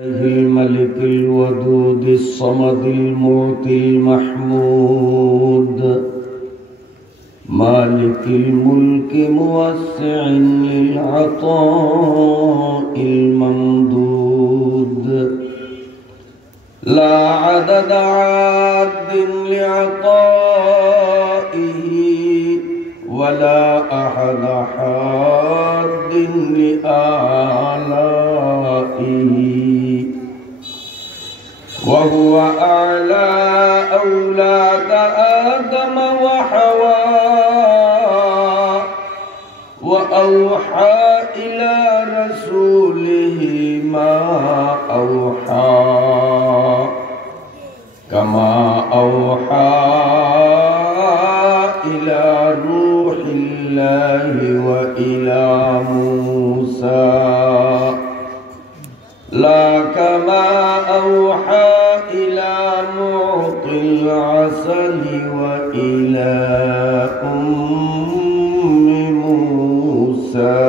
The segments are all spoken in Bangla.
الملك الودود الصمد المعطي المحمود مالك الملك موسع للعطاء الممدود لا عدد عاد لعطائه ولا أحد حاد لآلائه وهو أعلى أولاد آدم وحواء وأوحى إلى رسوله ما أوحى كما أوحى إلى روح الله وإلى موسى لا كما أوحى إلى معطي العسل وإلى موسى.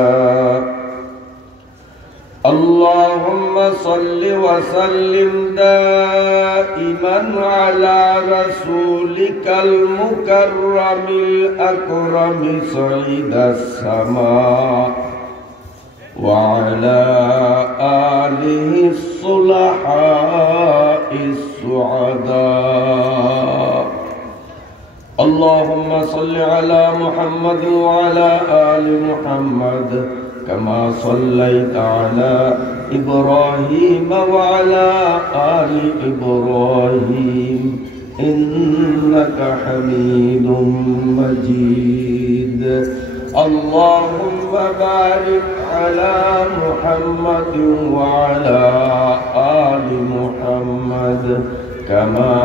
اللهم صل وسلم دائما على رسولك المكرم الأكرم سيد السماء وعلى آله الصلحاء السعداء. اللهم صل على محمد وعلى آل محمد كما صليت على إبراهيم وعلى آل إبراهيم إنك حميد مجيد. اللهم بارك على محمد وعلى آل محمد كما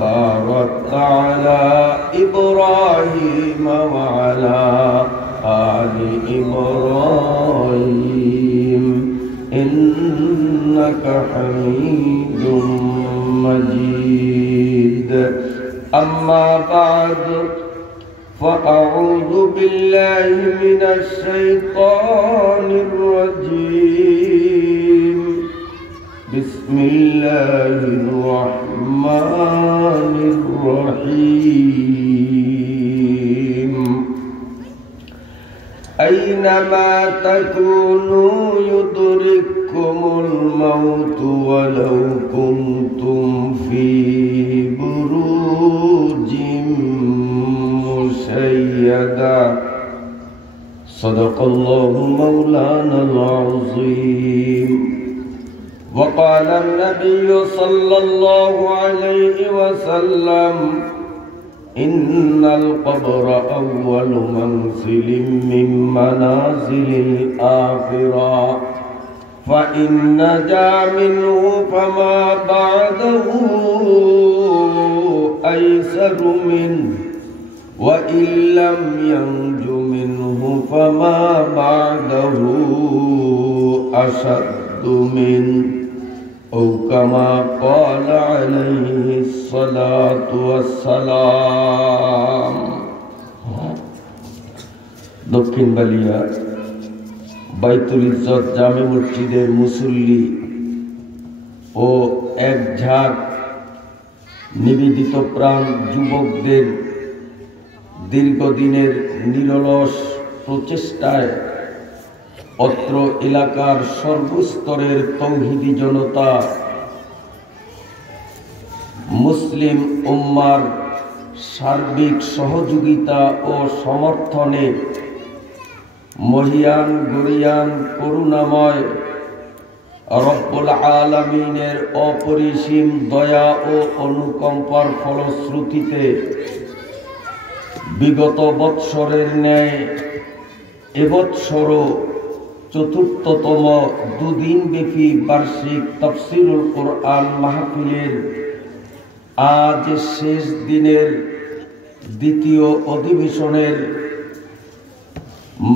باركت على إبراهيم وعلى آل إبراهيم إنك حميد مجيد. أما بعد فأعوذ بالله من الشيطان الرجيم. بسم الله الرحمن الرحيم. أينما تكونوا يدرككم الموت ولو كنتم في بروج مشيدة. صدق الله مولانا العظيم. وقال النبي صلى الله عليه وسلم إن القبر أول منزل من منازل الآخرة فإن نجا منه فما بعده أيسر منه وإن لم ينج منه فما بعده أشد منه أو كما قال عليه الصلاة والسلام. দক্ষিণ বালিয়া বাইতুল ইজ্জত জামে মসজিদের মুসল্লি ও এক ঝাঁক নিবেদিত প্রাণ যুবকদের দীর্ঘদিনের নিরলস প্রচেষ্টায় অত্র এলাকার সর্বস্তরের তৌহিদি জনতা মুসলিম উম্মার সার্বিক সহযোগিতা ও সমর্থনে মহিয়ান গরিয়ান করুণাময় রব্বুল আলামিনের অপরিসীম দয়া ও অনুকম্পার ফলশ্রুতিতে বিগত বৎসরের ন্যায় এবৎসরও চতুর্থতম দুদিনব্যাপী বার্ষিক তাফসীরুল কোরআন মাহফিলের আজ শেষ দিনের দ্বিতীয় অধিবেশনের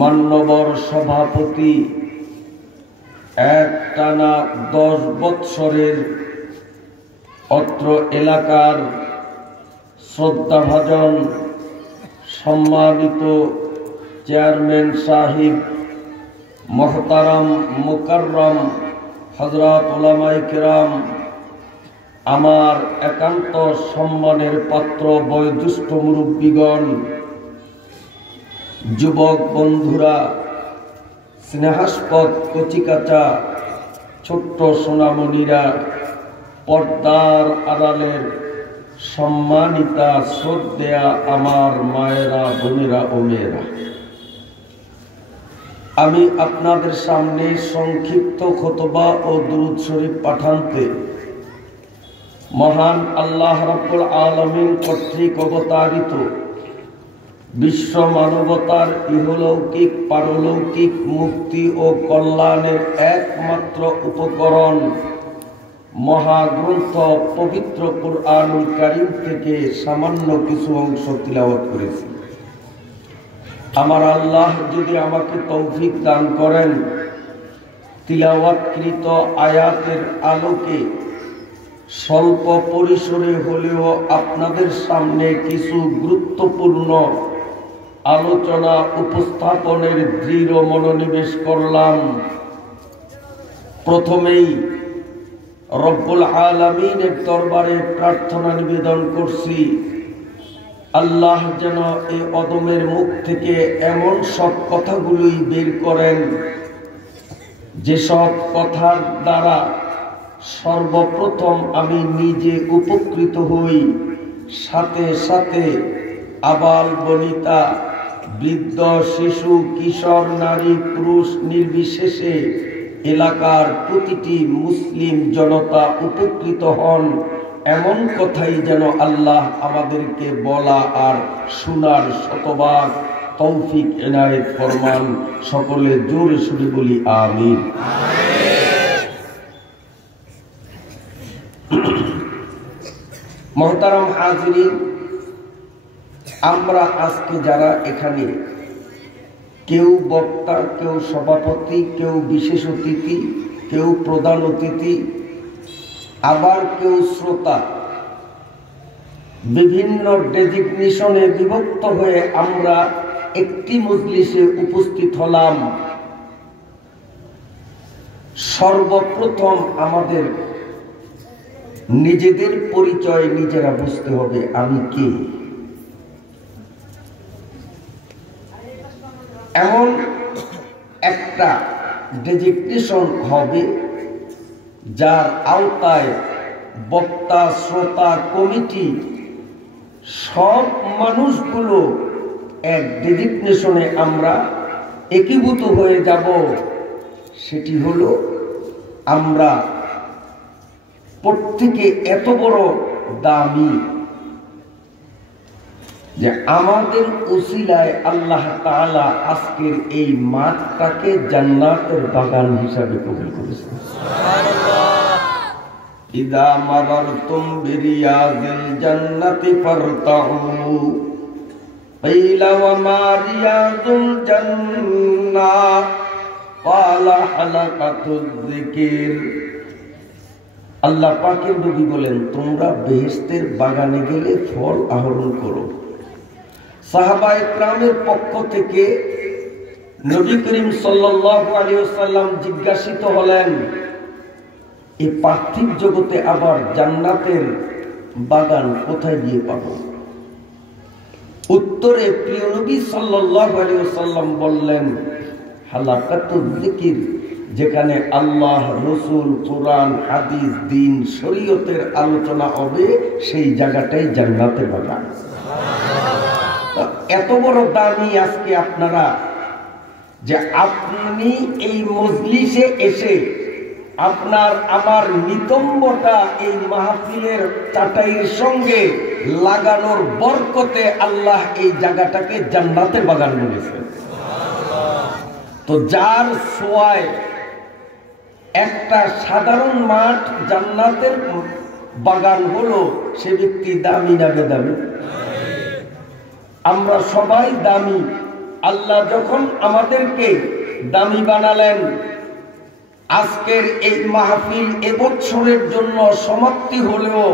মান্যবর সভাপতি একটানা 10 বৎসরের অত্র এলাকার শ্রদ্ধাভাজন সম্মানিত চেয়ারম্যান সাহেব मोहतरम मुकर्रम হযরত উলামায়ে কেরাম, আমার একান্ত সম্মানের পাত্র বয়োজ্যেষ্ঠ মুরব্বীগণ, যুবক বন্ধুরা, স্নেহাস্পদ কচিকাচা ছোট্ট সোনামণিরা, পর্দার আড়ালের সম্মানিতা শ্রদ্ধেয়া আমার মায়েরা, বোনেরা ও মেয়েরা, আমি আপনাদের সামনে সংক্ষিপ্ত খুতবা ও দুরূদ শরীফ পাঠান্তে মহান আল্লাহ রাব্বুল আলামিন কর্তৃক অবতারিত বিশ্ব মানবতার ইহলৌকিক পারলৌকিক মুক্তি ও কল্যাণের একমাত্র উপকরণ মহাগ্রন্থ পবিত্র কুরআনুল কারীম থেকে সামান্য কিছু অংশ তিলাওয়াত করেছি। আমার আল্লাহ যদি আমাকে তৌফিক দান করেন, তিলাওয়াতকৃত আয়াতের আলোকে স্বল্প পরিসরে হলেও আপনাদের সামনে কিছু গুরুত্বপূর্ণ আলোচনা উপস্থাপনের দৃঢ় মনোনিবেশ করলাম। প্রথমেই রব্বুল আলামিনের দরবারে প্রার্থনা নিবেদন করছি, আল্লাহ যেন এই অদমের মুখ থেকে এমন সব কথাগুলোই বের করেন যেসব কথার দ্বারা সর্বপ্রথম আমি নিজে উপকৃত হই, সাথে সাথে আবাল বনিতা, বৃদ্ধ, শিশু, কিশোর, নারী, পুরুষ নির্বিশেষে এলাকার প্রতিটি মুসলিম জনতা উপকৃত হন, এমন কথাই যেন আল্লাহ আমাদেরকে বলা আর শোনার শতভাগ তৌফিক এনায়েত ফরমান। সকলে জোরে সুরে বলি আমিন। মুহতারাম হাজিরিন, আমরা আজকে যারা এখানে, কেউ বক্তা, কেউ সভাপতি, কেউ বিশেষ অতিথি, কেউ প্রধান অতিথি, আবার কেউ শ্রোতা, বিভিন্ন ডেজিগনেশনে বিভক্ত হয়ে আমরা একটি মজলিসে উপস্থিত হলাম। সর্বপ্রথম আমাদের নিজেদের পরিচয় নিজেরা বুঝতে হবে, আমি কে। এমন একটা ডেজিগনেশন হবে যার আওতায় বক্তা, শ্রোতা, কমিটি সব মানুষগুলো এক ডেজিগনেশনে আমরা একীভূত হয়ে যাব। সেটি হলো আমরা প্রত্যেকে এত বড় দামি যে আমাদের উসিলায় আল্লাহ তাআলা আজকের এই মাঠটাকে জান্নাতের বাগান হিসাবে কবুল করেছেন। ইদা মারারতুম বিরিয়াজিল জান্নাতি ফারতাউ কিলা ওয়া মা রিয়াজুল জান্নাহ ক্বালা হালাকাতুয যিকির। আল্লাহ পাকের নবী বলেন, তোমরা বেহেশতের বাগানে গেলে ফল আহরণ করো। সাহাবায়ে কেরামের পক্ষ থেকে নবী করিম সাল্লাল্লাহু আলাইহি ওয়াসাল্লাম জিজ্ঞাসিত হলেন, এই পার্থিব জগতে আবার জান্নাতের বাগান কোথায় গিয়ে পাবো? উত্তরে প্রিয় নবী সাল্লাল্লাহু আলাইহি ওয়াসাল্লাম বললেন, হালাকাতুয যিকির, যেখানে আল্লাহ, রসুল, কোরআন, হাদিস, দিন, শরীয়তের আলোচনা হবে, সেই জায়গাটাই জান্নাতের বাগান। এত বড় দামি আজকে আপনারা, যে আপনি এই মজলিসে এসে আপনার আমার নিতম্বটা এই মাহফিলের চাটাইয়ের সঙ্গে লাগানোর বরকতে আল্লাহ এই জায়গাটাকে জান্নাতের বাগান বলেছেন। তো যার ছোঁয়ায় একটা সাধারণ মাঠ জান্নাতের বাগান হলো, সে ব্যক্তি দামি না বেদামি? আমরা সবাই দামি। আল্লাহ যখন আমাদেরকে দামি বানালেন, আজকের এই মাহফিল এবছরের জন্য সমাপ্তি হলেও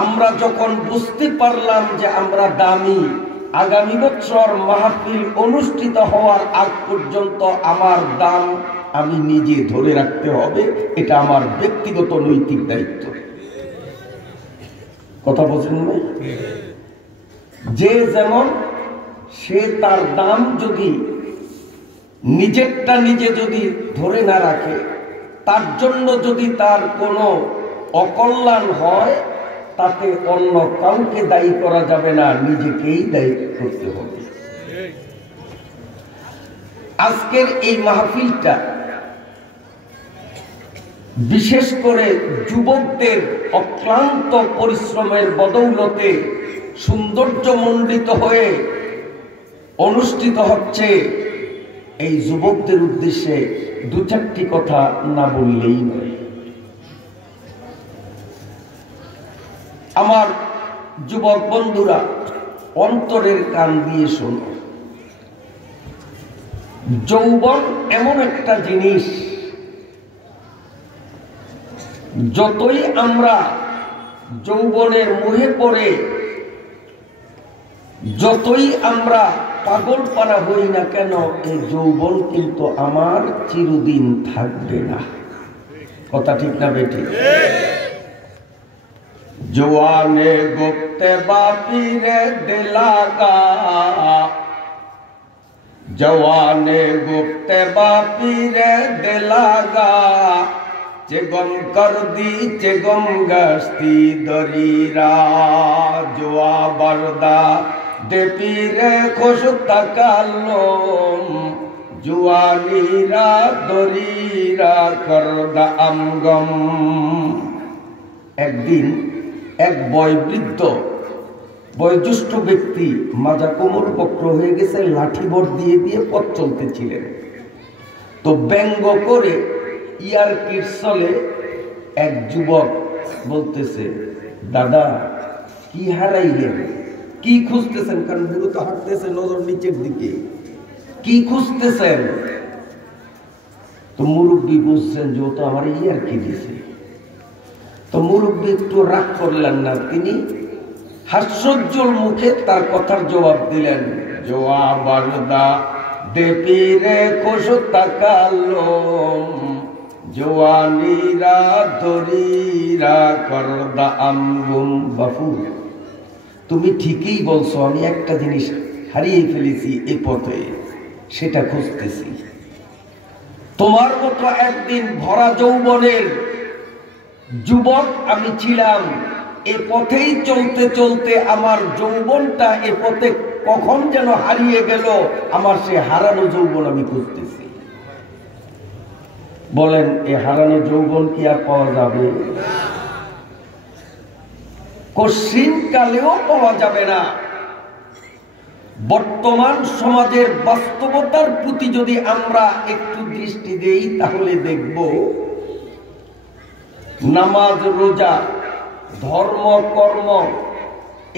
আমরা যখন বুঝতে পারলাম যে আমরা দামি, আগামী বছর মাহফিল অনুষ্ঠিত হওয়ার আগ পর্যন্ত আমার দাম আমি নিজে ধরে রাখতে হবে, এটা আমার ব্যক্তিগত নৈতিক দায়িত্ব। কথা বলছেন না? যে যেমন সে তার দাম যদি নিজেরটা নিজে যদি ধরে না রাখে, তার জন্য যদি তার কোনো অকল্যাণ হয়, তাতে অন্য কাউকে দায়ী করা যাবে না, নিজেকেই দায়ী করতে হবে। আজকের এই মাহফিলটা বিশেষ করে যুবকদের অক্লান্ত পরিশ্রমের বদৌলতে সৌন্দর্যমণ্ডিত হয়ে অনুষ্ঠিত হচ্ছে। এই যুবকদের উদ্দেশ্যে দু চারটি কথা না বললেই নয়। আমার যুবক বন্ধুরা, অন্তরের কান দিয়ে শোনো, যৌবন এমন একটা জিনিস, যতই আমরা যৌবনের মোহে পড়ে যতই আমরা পাগল পারা হই না কেন, এই যৌবন কিন্তু আমার চিরদিন থাকবে না। কথা ঠিক না বেটি? জওয়ানে গুপ্তে বাপিরে দিলাগা, জওয়ানে গুপ্তে বাপিরে দিলাগা, চেগম কর দি চেগম গস্তি দরিরা, জোয়া বরদা দে পীরে খুশ তাকাল্লুম, জুয়ানিরা দরিরা করদা আমগম। একদিন এক বয়োজ্যেষ্ঠ ব্যক্তি মাজা কোমর বক্র হয়ে গেছে, লাঠি ভর দিয়ে দিয়ে পথ চলতেছিলেন। তো ব্যঙ্গ করে ইয়ারকির চলে এক যুবক বলতেছে, দাদা কি হারাইলেন, কি খুঁজতেছেন? কারণ বুড়ো তো হাঁটতেছে নজর নিচের দিকে, কি খুঁজতেছেন? তো মুরব্বী বুঝছেন যে ও তো আমার ইয়ারকি দিছে। তো মুরব্বী একটু রাগ করলেন না, তিনি হাস্যোজ্জ্বল মুখে তার কথার জবাব দিলেন, জোয়া বারদা দে পীরে খুশ তাকাল্লুম, জওয়ানিরা দরিরা করদা আমগুম। বাপু তুমি ঠিকই বলছো, আমি একটা জিনিস হারিয়ে ফেলেছি এই পথে, সেটা খুঁজতেছি। তোমার মতো একদিন ভরা যৌবনের যুবক আমি ছিলাম, এ পথেই চলতে চলতে আমার যৌবনটা এ পথে কখন যেন হারিয়ে গেল, আমার সে হারানো যৌবন আমি খুঁজতেছি। বলেন, এ হারানো যৌবন কি আর পাওয়া যাবে? কঠিন কালেও পাওয়া যাবে না। বর্তমান সমাজের বাস্তবতার প্রতি যদি আমরা একটু দৃষ্টি দেই, তাহলে দেখব নামাজ, রোজা, ধর্ম, কর্ম,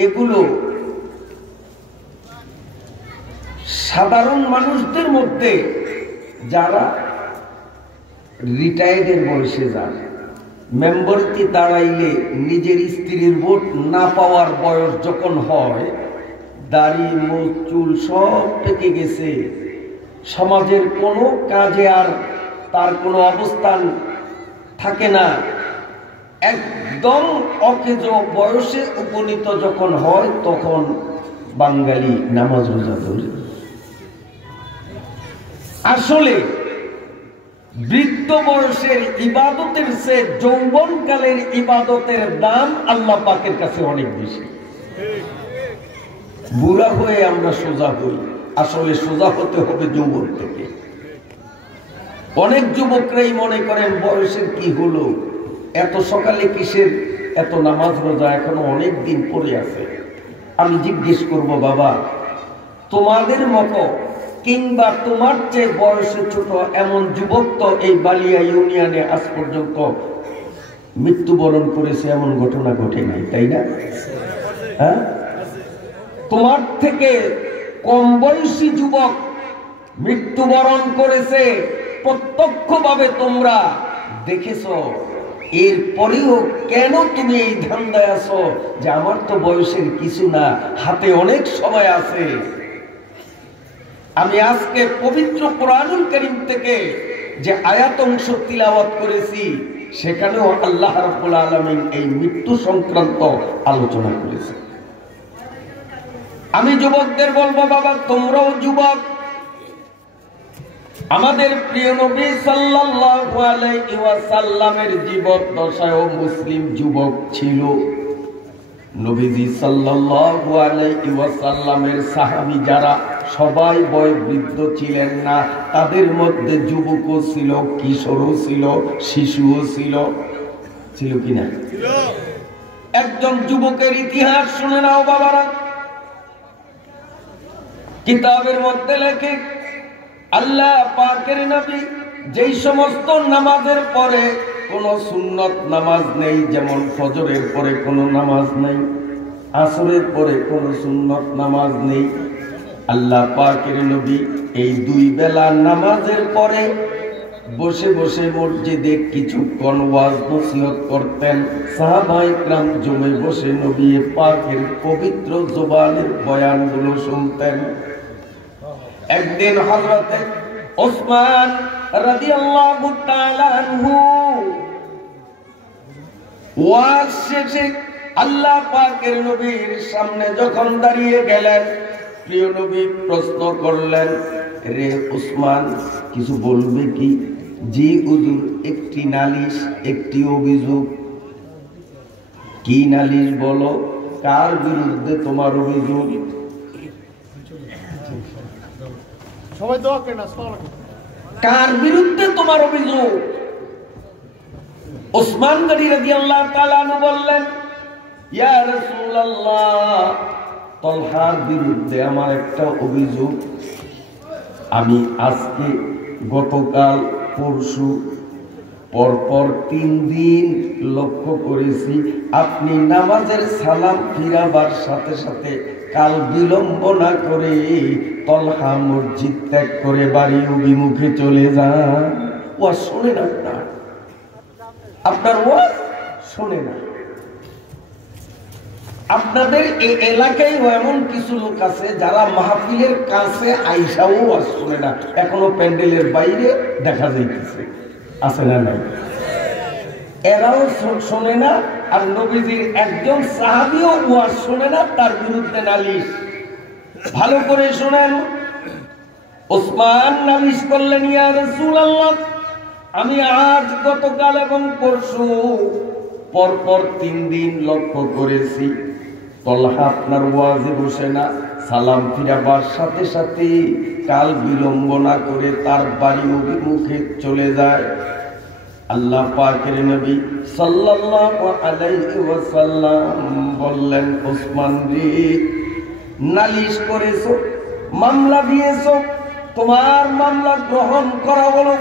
এগুলো সাধারণ মানুষদের মধ্যে যারা রিটায়ার্ডের বয়সে যান, মেম্বারকে দাঁড়াইলে নিজের স্ত্রীর ভোট না পাওয়ার বয়স যখন হয়, দাড়ি মুখ চুল সব পেকে গেছে, সমাজের কোনো কাজে আর তার কোনো অবস্থান থাকে না, একদম অকেজ বয়সে উপনীত যখন হয়, তখন বাঙালি নামাজ রোজা ধরে। আসলে বৃদ্ধ বয়সের ইবাদতের চেয়ে যৌবনকালের ইবাদতের দাম আল্লাহ পাকের কাছে অনেক বেশি। বুড়া হয়ে আমরা সোজা হই, আসলে সোজা হতে হবে যৌবন থেকে। অনেক যুবকরাই মনে করেন বয়সের কি হলো, এত সকালে কিসের এত নামাজ রোজা, এখনো অনেক দিন পরে আছে। আমি জিজ্ঞেস করব, বাবা তোমাদের মতো কিংবা তোমার চেয়ে বয়সে ছোট এমন যুবক তো এই বালিয়া ইউনিয়নে আজ পর্যন্ত মৃত্যুবরণ করেছে, এমন ঘটনা ঘটে নাই, তাই না? হ্যাঁ, তোমার থেকে কম বয়সী যুবক মৃত্যুবরণ করেছে, প্রত্যক্ষভাবে তোমরা দেখেছো। এরপরেও কেন তুমি এই ধান্দায় আছো যে আমার তো বয়সের কিছু না, হাতে অনেক সময় আছে? আমি আজকে পবিত্র কোরআনুল কারীম থেকে যে আয়াত অংশ তিলাওয়াত করেছি সেখানেও আল্লাহ রাব্বুল আলামিন এই মৃত্যু সংক্রান্ত আলোচনা করেছে। আমি যুবকদের বলবো, বাবা তোমরাও যুবক, আমাদের প্রিয় নবী সাল্লাল্লাহু আলাইহি ওয়াসাল্লামের জীবদ্দশায়ও মুসলিম যুবক ছিল। নবীজি সাল্লাল্লাহু আলাইহি ওয়াসাল্লামের সাহাবী যারা সবাই বয়োবৃদ্ধ ছিলেন না, তাদের মধ্যে যুবকও ছিল, কিশোরও ছিল, শিশুও ছিল। ছিল কিনা? একজন যুবকের ইতিহাস শুনে নাও বাবারা। কিতাবের মধ্যে লেখে আল্লাহ পাকের নবী যেই সমস্ত নামাজের পরে কোনো সুন্নত নামাজ নেই, যেমন ফজরের পরে কোনো নামাজ নেই, আসরের পরে কোনো সুন্নত নামাজ নেই, আল্লাহ পাকের নবী এই দুই বেলা নামাজের পরে বসে বসে মসজিদে কিছুক্ষণ ওয়াজ নসিহত করতেন। সাহাবায়ে কেরাম জমে বসে নবী পাকের পবিত্র জবানের বয়ানগুলো শুনতেন। একদিন হযরতে ওসমান রাদিয়াল্লাহু তাআলা আনহু ওয়াজ শেষে আল্লাহ পাকের নবীর সামনে যখন দাঁড়িয়ে গেলেন, প্রিয় নবী প্রশ্ন করলেন, রে ওসমান কিছু বলবে কি? জি হুজুর, একটি নালিশ, একটি অভিযোগ। কি নালিশ বলো? কার বিরুদ্ধে তোমার অভিযোগ? কার বিরুদ্ধে তোমার অভিযোগ? ওসমান গনি রাদিয়াল্লাহু তাআলা আনহু বললেন, ইয়া রাসূলুল্লাহ, তলহার বিরুদ্ধে আমার একটা অভিযোগ। আমি আজকে, গতকাল, পরশু পরপর 3 দিন লক্ষ্য করেছি আপনি নামাজের সালাম ফিরাবার সাথে সাথে কাল বিলম্ব না করে তলহা মসজিদ ত্যাগ করে বাড়ি অভিমুখে চলে যান। ওয়াজ শোনে না, আপনার ওয়াজ শোনে না। আপনাদের এই এলাকায় এমন কিছু লোক আছে যারা মাহফিলের কাছে আইসাও ওয়াজ শোনে না, এখনো প্যান্ডেলের বাইরে দেখা যাইতেছে, আছে না নাই? এরাও শোনে না, আর নবীজির একজন সাহাবীও ওয়াজ শোনে না, তার বিরুদ্ধে নালিশ। ভালো করে শোনেন। ওসমান নালিশ করলেন, ইয়া রাসূলুল্লাহ, আমি আজ, গতকাল এবং পরশু পরপর 3 দিন লক্ষ্য করেছি তলহা আপনার ওয়াজে বসে না, সালাম ফিরাবার সাথে সাথে কাল বিলম্ব না করে তার বাড়ি অভিমুখে চলে যায়। আল্লাহ পাকের নবী সাল্লাল্লাহু আলাইহি ওয়াসাল্লাম বললেন, ওসমান রে, নালিশ করেছো, মামলা দিয়েছো, তোমার মামলা গ্রহণ করা হলো,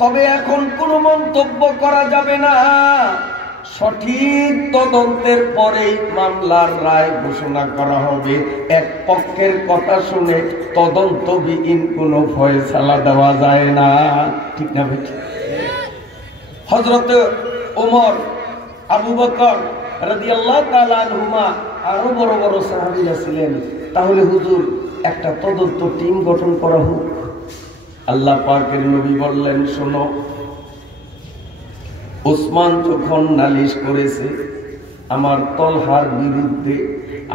তবে এখন কোনো মন্তব্য করা যাবে না। সঠিক তদন্তের পরেই মামলার রায় ঘোষণা করা হবে। এক পক্ষের কথা শুনে তদন্তবিহীন কোনো ফয়সালা দেওয়া যায় না। ঠিক না ভাই? হযরত ওমর, আবু বকর রাদিয়াল্লাহু তাআলা আনহুমা আরো বড় বড় সাহাবীরা ছিলেন। তাহলে হুজুর একটা তদন্ত টিম গঠন করা হোক। আল্লাহ পাকের নবী বললেন, শোনো, ওসমান যখন নালিশ করেছে আমার তলহার বিরুদ্ধে,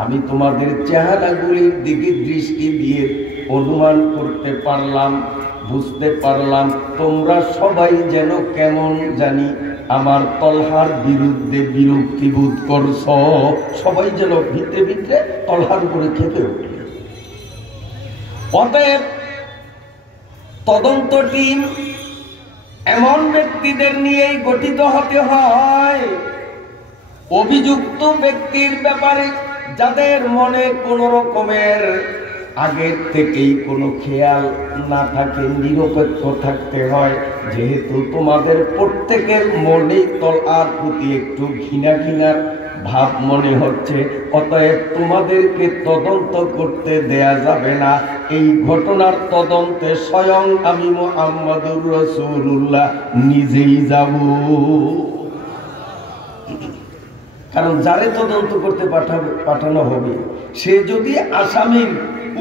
আমি তোমাদের চেহারাগুলির দিকে দৃষ্টি দিয়ে অনুমান করতে পারলাম, বুঝতে পারলাম তোমরা সবাই যেন কেমন জানি আমার তলহার বিরুদ্ধে বিরক্তি বোধ করছ। সবাই যেন ভিতরে ভিতরে তলহার উপরে খেপে উঠল। অতএব তদন্ত টিম এমন ব্যক্তিদের নিয়েই গঠিত হতে হয়, অভিযুক্ত ব্যক্তির ব্যাপারে যাদের মনে কোন রকমের আগের থেকেই কোনো খেয়াল না থাকে, নিরপেক্ষ থাকতে হয়। যেহেতু তোমাদের প্রত্যেকের মনে তলহার প্রতি একটু ঘৃণা ঘৃণার ভাব মনে হচ্ছে, অতএব তোমাদেরকে তদন্ত করতে দেয়া যাবে না। এই ঘটনার তদন্তে স্বয়ং আমি মুহাম্মদুর রাসূলুল্লাহ নিজেই যাব। কারণ যারে তদন্ত করতে পাঠানো হবে, সে যদি আসামির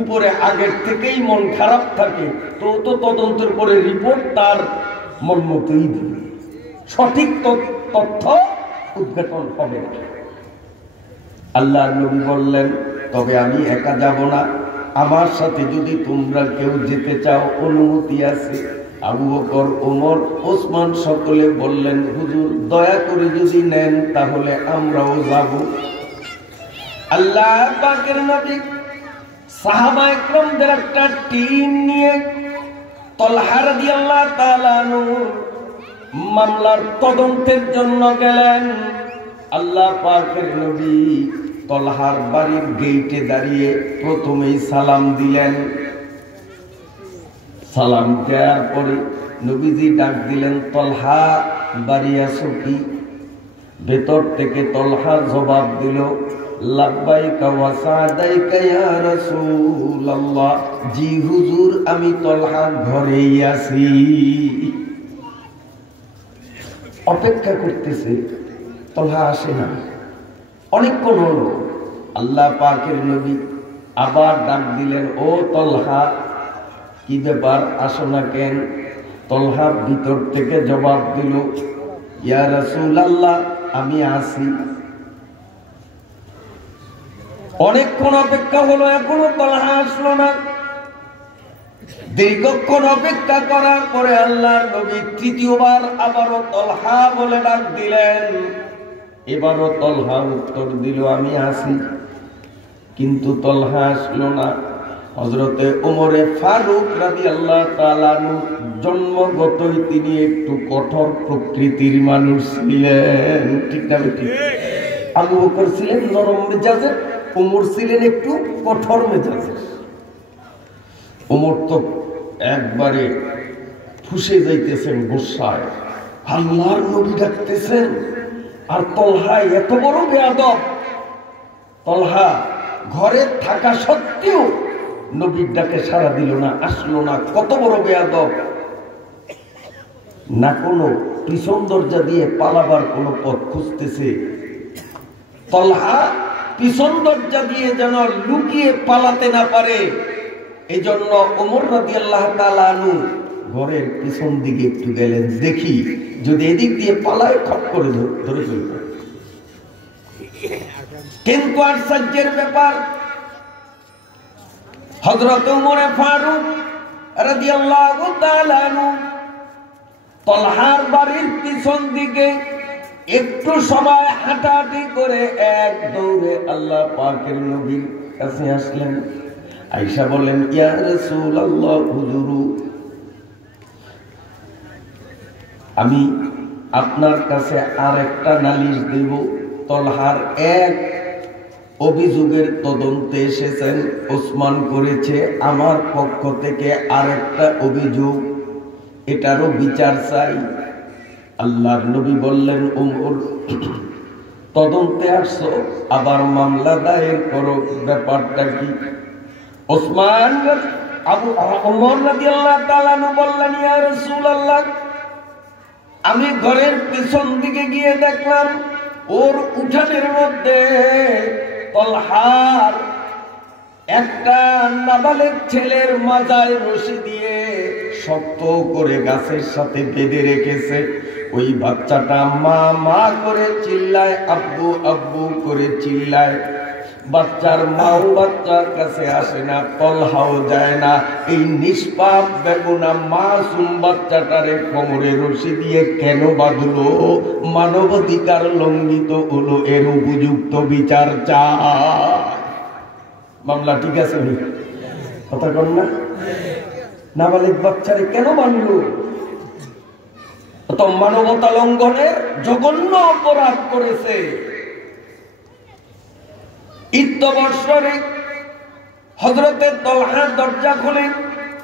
উপরে আগের থেকেই মন খারাপ থাকে, তো তদন্তের পরে রিপোর্ট তার মন মতোই দিবে, সঠিক তথ্য উদ্ঘাটন হবে না। আল্লাহর নবী বললেন, তবে আমি একা যাব না, আমার সাথে যদি তোমরা কেউ যেতে চাও অনুমতি আছে। আবু বকর, ওমর, ওসমান সকলে বললেন, হুজুর দয়া করে যদি নেন তাহলে আমরাও যাব। আল্লাহ পাকের নবী সাহাবা একরামদের একটা টিম নিয়ে তলহা রাদিয়াল্লাহু তাআলা আনহু মামলার তদন্তের জন্য গেলেন। আল্লাহ পাকের নবী তলহার বাড়ির গেইটে দাঁড়িয়ে প্রথমেই সালাম দিলেন। সালাম দেওয়ার পরে নবীজি ডাক দিলেন, তলহা বাড়ি আছো কি? ভেতর থেকে তলহা জবাব দিল, লাব্বাইকা ওয়া সাদাইকা ইয়া রাসূলুল্লাহ, জি হুজুর আমি তলহা ঘরেই আছি। অপেক্ষা করতেছে, তলহা আসে না। অনেকক্ষণ হলো, আল্লাহ পাকের নবী আবার ডাক দিলেন, ও তলহা কি ব্যাপার, আসো না কেন? তলহা ভিতর থেকে জবাব দিল, ইয়া রাসূলুল্লাহ আমি আসি। অনেকক্ষণ অপেক্ষা হলো, এখনো তলহা আসলো না। দীর্ঘক্ষণ অপেক্ষা করার পরে আল্লাহর নবী তৃতীয়বার আবারও তলহা বলে ডাক দিলেন। এবারও তলহা উত্তর দিল, আমি আসি। কিন্তু তলহা আসলো না। হযরতে ওমরে ফারুক রাদিয়াল্লাহু তাআলা জন্মগতই তিনি একটু কঠোর প্রকৃতির মানুষ ছিলেন, ঠিক না? ঠিক। আবু বকর ছিলেন নরম মেজাজের, ওমর ছিলেন একটু কঠোর মেজাজের। ওমর তো একবারে ফুঁসে যাইতেছেন গুসায়, আল্লাহর নবী ডাকতেছেন আর তলহা এত বড় বেয়াদব। তলহা ঘরে থাকা সত্ত্বেও নবীর ডাকে সাড়া দিল না, আসলো না। কত বড় বেয়াদব! না কোনো পিছন দরজা দিয়ে পালাবার কোনো পথ খুঁজতেছে। তলহা পিছন দরজা দিয়ে যেন লুকিয়ে পালাতে না পারে, এই জন্য ওমর রাদিয়াল্লাহু তাআলা আনহু ঘরের পিছন দিকে একটু গেলেন, দেখি যদি এদিক দিয়ে পালায় খপ করে ধরে ফেলবে। কিন্তু আশ্চর্যের ব্যাপার, হযরত ওমর ফারুক রাদিয়াল্লাহু তাআলা আনহু তলহার বাড়ির পিছন দিকে একটু সময় হাঁটাহাঁটি করে এক দৌড়ে আল্লাহ পাকের নবীর কাছে আসলেন। আয়েশা বলেন, ইয়া রাসূলুল্লাহ, হুজুর আমি আপনার কাছে আর একটা নালিশ দেব। তলহার এক অভিযোগের তদন্তে এসেছেন, ওসমান করেছে, আমার পক্ষ থেকে আরেকটা অভিযোগ, এটারও বিচার চাই। আল্লাহর নবী বললেন, ওমর তদন্তে আসছো, আবার মামলা দায়ের করো, ব্যাপারটা কি? ওসমান ওমর রাদিয়াল্লাহু তাআলা বললেন, ইয়া রাসূলুল্লাহ আমি ঘরের পিছন দিকে গিয়ে দেখলাম ওর উঠানের মধ্যে তলহার একটা নাবালেগ ছেলের মাজায় রশি দিয়ে শক্ত করে গাছের সাথে বেঁধে রেখেছে। ওই বাচ্চাটা মা মা করে চিল্লায়, আব্বু আব্বু করে চিল্লায়। বাচ্চার মাও বাচ্চার কাছে আসে না, তলহাও যায় না। এই নিষ্পাপ বেগুনা মাসুম বাচ্চাটারে কোমরে রশি দিয়ে কেন বাঁধলো? মানবাধিকার লঙ্ঘিত হলো, এর উপযুক্ত বিচার চায়। মামলা ঠিক আছে? কথা কন না? নাবালিগ বাচ্চারে কেন বাঁধলো? তো মানবতা লঙ্ঘনের জঘন্য অপরাধ করেছে। ইত্যবসরে হযরতে তলহা দরজা খুলে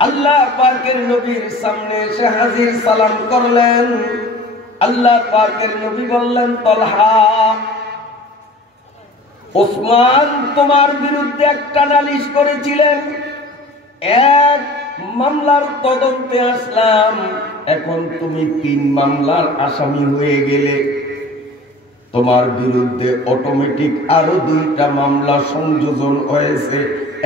আল্লাহ পাকের নবীর সামনে এসে হাজির, সালাম করলেন। আল্লাহ পাকের নবী বললেন, তলহা ওসমান তোমার বিরুদ্ধে একটা নালিশ করেছিলেন, এক মামলার তদন্তে আসলাম, এখন তুমি 3 মামলার আসামি হয়ে গেলে। তোমার বিরুদ্ধে অটোমেটিক আরো 2টা মামলা সংযোজন হয়েছে।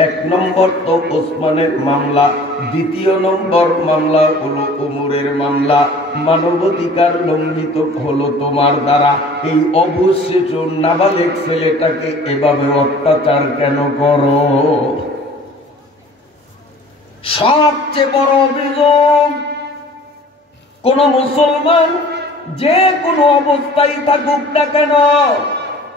1 নম্বর তো ওসমানের মামলা, দ্বিতীয় নম্বর মামলা হলো উমরের মামলা, মানবাধিকার লঙ্ঘিত হলো তোমার দ্বারা। এই অবশেষ নাবালেগ ছেলেটাকে এভাবে অত্যাচার কেন করো? সবচেয়ে বড় অভিযোগ, কোন মুসলমান যে কোনো অবস্থায় থাকুক না কেন,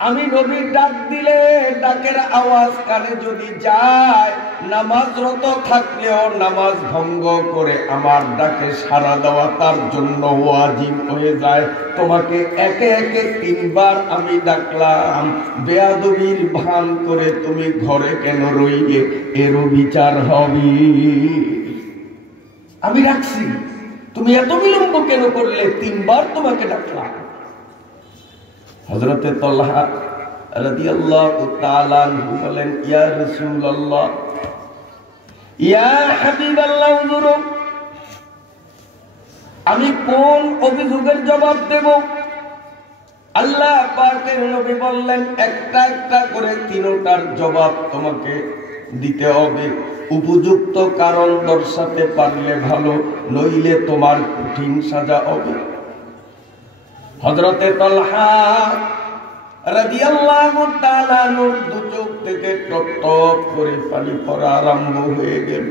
আমি নবীর ডাক দিলে ডাকের আওয়াজ কানে যদি যায়, নামাজরত থাকলেও নামাজ ভঙ্গ করে আমার ডাকে সাড়া দেওয়া তার জন্য ওয়াজিব হয়ে যায়। তোমাকে একে একে 3 বার আমি ডাকলাম, বেয়াদবির ভান করে তুমি ঘরে কেন রইলে? এরও বিচার হবে। আমি রাখছি, তুমি এত বিলম্ব কেন করলে? 3 বার তোমাকে ডাকলাম। হযরতে তালহা রাদিয়াল্লাহু তাআলা আনহু বলেন, ইয়া রাসূলুল্লাহ, ইয়া হাবিবাল্লাহ, আমি কোন অভিযোগের জবাব দেব? আল্লাহ পাকের নবী বললেন, একটা একটা করে 3টার জবাব তোমাকে দিতে হবে। উপযুক্ত কারণ দর্শাতে পারলে ভালো, নইলে তোমার কঠিন সাজা হবে। হযরতে তালহা রাদিয়াল্লাহু তাআলা নূর 2 চোখ থেকে টপ টপ করে পানি পড়া আরম্ভ হয়ে গেল।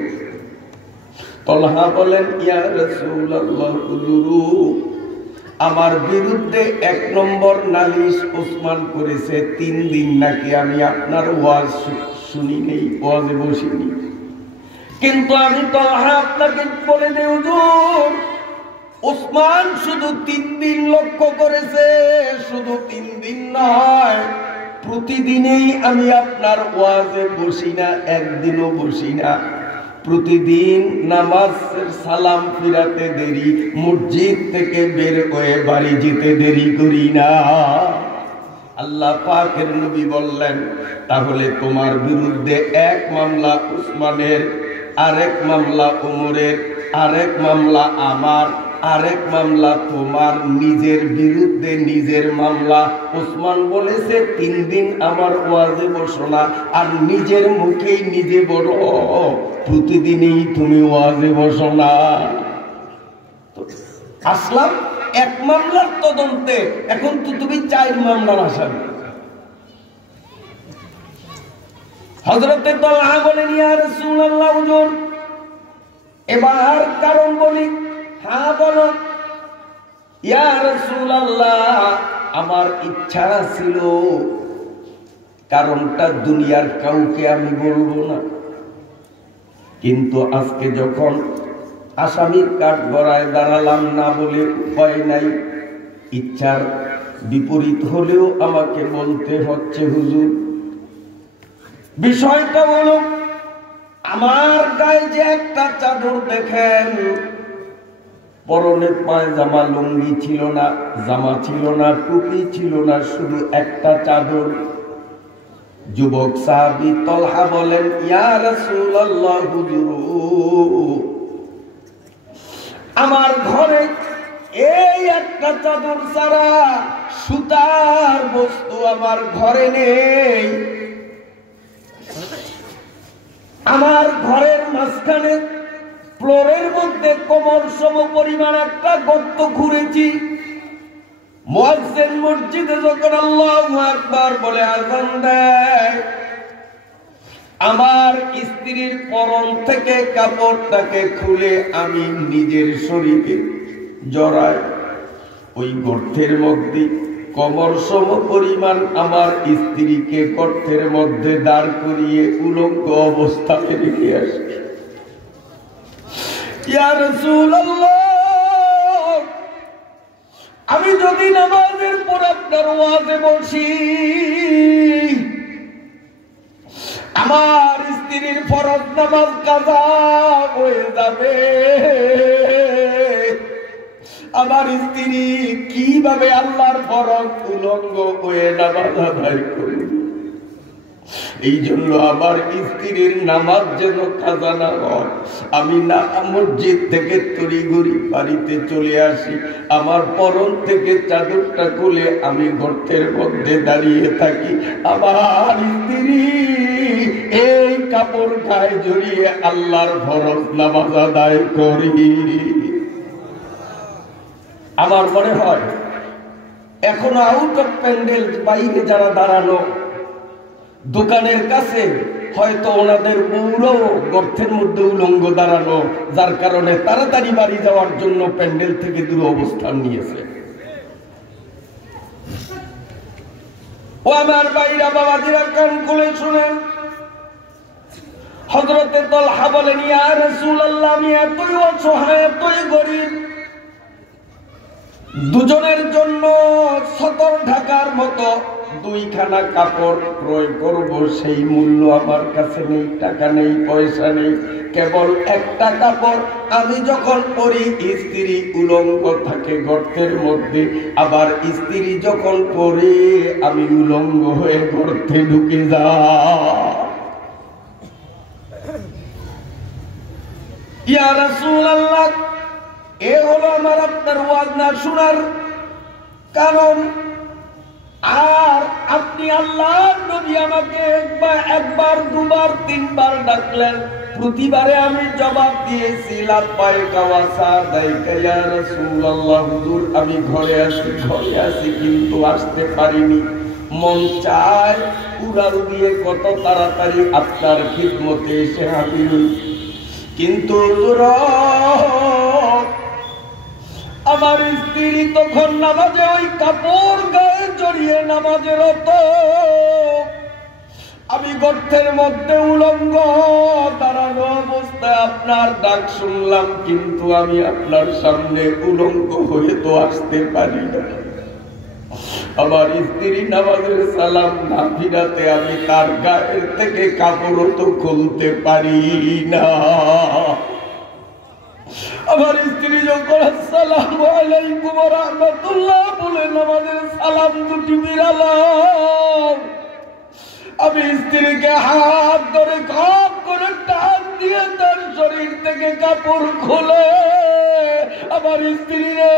তালহা বলেন, ইয়া রাসূলুল্লাহ, আমার বিরুদ্ধে 1 নম্বর নালিশ ওসমান করেছে। 3 দিন নাকি আমি আপনার ওয়াজ শুনি নেই, ওয়াজে বসিনি। কিন্তু আমি তালহা আপনাকে বলে দেই হুজুর, ওসমান শুধু 3 দিন লক্ষ্য করেছে, শুধু 3 দিন নয়, প্রতিদিনই আমি আপনার ওয়াজে বসি না, একদিনও বসি না। প্রতিদিন নামাজের সালাম ফিরাতে দেরি, মসজিদ থেকে বের হয়ে বাড়ি যেতে দেরি করি না। আল্লাহ পাকের নবী বললেন, তাহলে তোমার বিরুদ্ধে 1 মামলা উসমানের, আরেক মামলা উমরের, আরেক মামলা আমার, আরেক মামলা তোমার নিজের বিরুদ্ধে, নিজের মামলা। ওসমান বলেছে 3 দিন আমার ওয়াজে বসো না, আর নিজের মুখেই নিজে বলো প্রতিদিনই তুমি ওয়াজে বসো না। আসলাম 1 মামলার তদন্তে, এখন তো তুমি 4 মামলার আসামি। হযরতে তালহা বলেন, ইয়া রাসূলুল্লাহ, হুজুর এবার কারণ বলি। হ্যাঁ বলো। ইয়া রাসূলুল্লাহ, আমার ইচ্ছা ছিল, কারণটা দুনিয়ার কাউকে আমি বলবো না, কিন্তু আজকে যখন আসামির কাঠগড়ায় দাঁড়ালাম, না বলে উপায় নাই, ইচ্ছার বিপরীত হলেও আমাকে বলতে হচ্ছে। হুজুর, বিষয়টা হলো, আমার গায়ে যে একটা চাদর দেখেন, পরনে পায়জামা লুঙ্গি ছিল না, জামা ছিল না, টুপি ছিল না, শুধু একটা চাদর। যুবক সাহাবী তালহা বলেন, ইয়া রাসূলুল্লাহ, হুজুর আমার ঘরে এই একটা চাদর ছাড়া সুতার বস্তু আমার ঘরে নেই। আমার ঘরের মাঝখানে ফ্লোরের মধ্যে কোমর সম পরিমাণ একটা গর্ত খুঁড়েছি। মুয়াজ্জিন মসজিদে যখন আল্লাহু আকবার বলে আযান দেয়, আমার স্ত্রীর পরন থেকে কাপড়টাকে খুলে আমি নিজের শরীরে জড়াই। ওই গর্তের মধ্যে কোমর সম পরিমাণ আমার স্ত্রীকে গর্তের মধ্যে দাঁড় করিয়ে উলঙ্গ অবস্থায় রেখে আসি। ইয়া রাসূলুল্লাহ, আমি যদি নামাজের পর আপনার ওয়াজে বসি, আমার স্ত্রীর ফরজ নামাজ কাজা হয়ে যাবে। আমার স্ত্রী কিভাবে আল্লাহর ফরজ উলঙ্গ হয়ে নামাজ আদায় করবে? এই জন্য আমার স্ত্রীর নামাজ যেন কাজা না হয়। আমি না মসজিদ থেকে তড়িঘড়ি বাড়িতে চলে আসি, আমার পরন থেকে চাদরটা খুলে আমি গর্তের মধ্যে দাঁড়িয়ে থাকি, আমার স্ত্রী এই কাপড় গায়ে জড়িয়ে আল্লাহর ফরজ নামাজ আদায় করি। আমার মনে হয় এখনো আউট অফ প্যান্ডেল বাইরে যারা দাঁড়ানো দোকানের কাছে, হয়তো ওনাদের বউরও গর্তের মধ্যে উলঙ্গ দাঁড়ানো, যার কারণে তাড়াতাড়ি বাড়ি যাওয়ার জন্য প্যান্ডেল থেকে দূর অবস্থান নিয়েছে। ও আমার ভাইরা বাবাজিরা, কান খুলে শুনেন। হযরতে তালহা বলেন, ইয়া রাসূলুল্লাহ, আমি এতই অসহায়, এতই গরীব, দুজনের জন্য সতর ঢাকার মতো দুইখানা কাপড় ক্রয় করব, সেই মূল্য আমার কাছে নেই, টাকা নেই, পয়সা নেই, কেবল একটা কাপড় আমি যখন পরি, স্ত্রী উলঙ্গ থাকে গর্তের মধ্যে, আবার স্ত্রী যখন পরে আমি উলঙ্গ হয়ে গর্তে ঢুকে যাই। ইয়া রাসূলুল্লাহ, এ হলো আমার আপনার ওয়াজ না শোনার কারণ। আর আপনি আল্লাহর নবী আমাকে একবার দুবার তিনবার ডাকলেন, প্রতিবারে আমি জবাব দিয়েছি লাব্বাইকা ওয়া সাদাইকা ইয়া রাসূলুল্লাহ, হুজুর আমি ঘরে আছি কিন্তু আসতে পারিনি। মন চায় উড়াল দিয়ে কত তাড়াতাড়ি আপনার খিদমতে এসে হাজির হই, কিন্তু আমার স্ত্রী তখন নামাজে ওই কাপড় গায়ে জড়িয়ে নামাজে রত, আমি গর্তের মধ্যে উলঙ্গ দাঁড়ানো অবস্থায় আপনার ডাক শুনলাম, কিন্তু আমি আপনার সামনে উলঙ্গ হয়ে তো আসতে পারি না। আমার স্ত্রী নামাজের সালাম না ফিরাতে আমি তার গায়ের থেকে কাপড়ও তো খুলতে পারি না। আমার স্ত্রী যখন আসসালামু আলাইকুম ওয়া রাহমাতুল্লাহ বলে নামাজের সালাম দুটি বিরালাম, আমি স্ত্রীকে হাত ধরে ঘপ করে টান দিয়ে তার শরীর থেকে কাপড় খুলে আমার স্ত্রীরে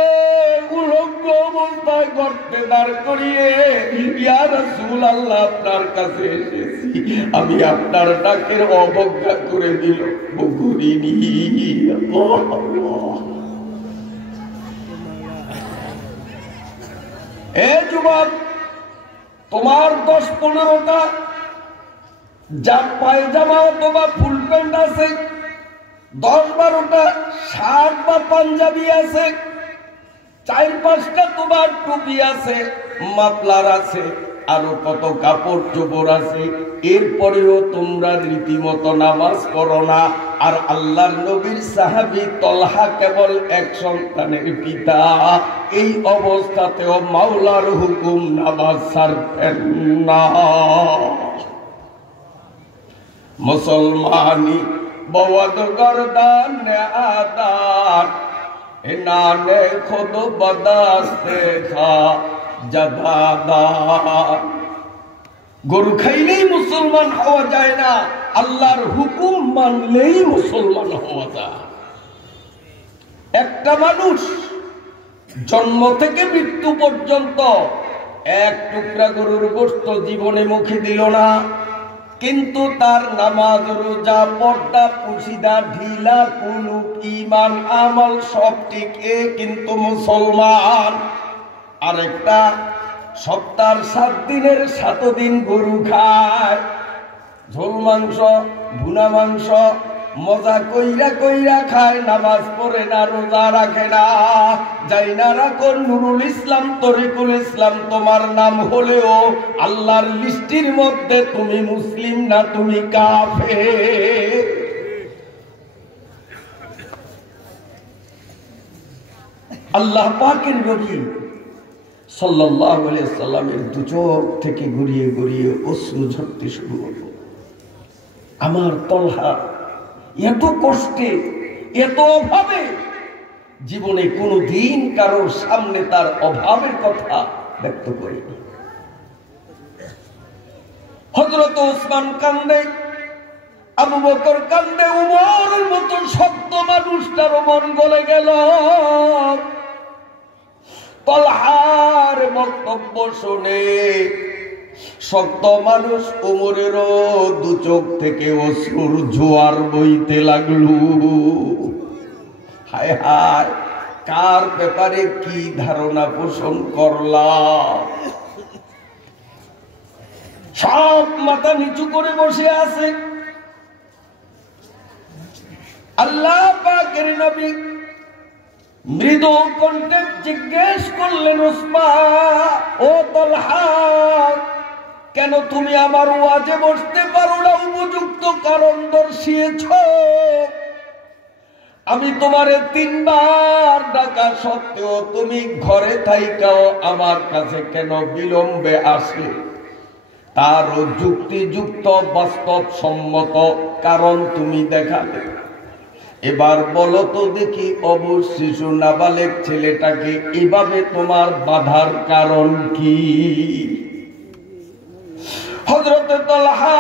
উলঙ্গ অবস্থায় গর্তে দাঁড় করিয়ে, ইয়া রাসূলুল্লাহ আপনার কাছে এসেছি, আমি আপনার ডাকের অবজ্ঞা করে দিল করিনি। এ যুবক, তোমার 10-15টা যা পায়জামা অথবা ফুল প্যান্ট আছে, 10-12টা শার্ট বা পাঞ্জাবি আছে, 4-5টা তোমার টুপি আছে, মাফলার আছে, আরো কত কাপড় চোপড় আছে, এরপরেও তোমরা রীতিমতো নামাজ পড়ো না। আর আল্লাহর নবীর সাহাবী তালহা কেবল এক সন্তানের পিতা, এই অবস্থাতেও মাওলার হুকুম নামাজ ছাড়তেন না। মুসলমানি বওয়াদ গর্দান আদান এনানে খুদ বদাস্তে খা জাদাদা। গরু খাইলেই মুসলমান হওয়া যায় না, আল্লাহর হুকুম মানলেই মুসলমান হওয়া যায়। একটা মানুষ জন্ম থেকে মৃত্যু পর্যন্ত এক টুকরা গরুর গোশত জীবনে মুখে দিল না, কিন্তু তার নামাজ, রোজা, পর্দা, পুশিদা, ঢিলা, কুলুক, ঈমান, আমল সব ঠিক, এ কিন্তু মুসলমান। আরেকটা সপ্তাহের 7 দিনের 7 দিন গরু খায়, ঝোল মাংস, ভুনা মাংস, মজা কইরা কইরা খায়, নামাজ পড়ে না, রোজা রাখে না। যাই না রাখো নুরুল ইসলাম, তরিকুল ইসলাম তোমার নাম হলেও আল্লাহর লিস্টির মধ্যে তুমি মুসলিম না, তুমি কাফের। আল্লাহ পাকের নবী সাল্লাল্লাহু আলাইহি সাল্লামের দু চোখ থেকে গড়িয়ে গড়িয়ে অশ্রু ঝরতে শুরু হলো। আমার তালহা এত কষ্টে, এত অভাবে, জীবনে কোনোদিন কারোর সামনে তার অভাবের কথা ব্যক্ত করেনি। হযরত ওসমান কান্দে, আবু বকর কান্দে, উমরের মতো শক্ত মানুষটারও মন গলে গেল। তালহার বক্তব্য শুনে শক্ত মানুষ উমরেরও দু চোখ থেকে অশ্রুর জোয়ার বইতে লাগলো। হায় হায়, কার ব্যাপারে কি ধারণা পোষণ করলাম। সব মাথা নিচু করে বসে আছে। আল্লাহ পাকের নবী মৃদু কণ্ঠে জিজ্ঞেস করলেন, ওসমান, ও তালহা, কেন তুমি আমার ওয়াজে বসতে পারো না? উপযুক্ত কারণ দর্শিয়েছ। আমি তোমারে 3 বার ডাকা সত্ত্বেও তুমি ঘরে থাইকাও আমার কাছে কেন বিলম্বে আসলে? তারও যুক্তিযুক্ত বাস্তবসম্মত কারণ তুমি দেখালে। এবার বলো তো দেখি, অবশ শিশু নাবালেক ছেলেটাকে এভাবে তোমার বাধার কারণ কি? হযরতে তালহা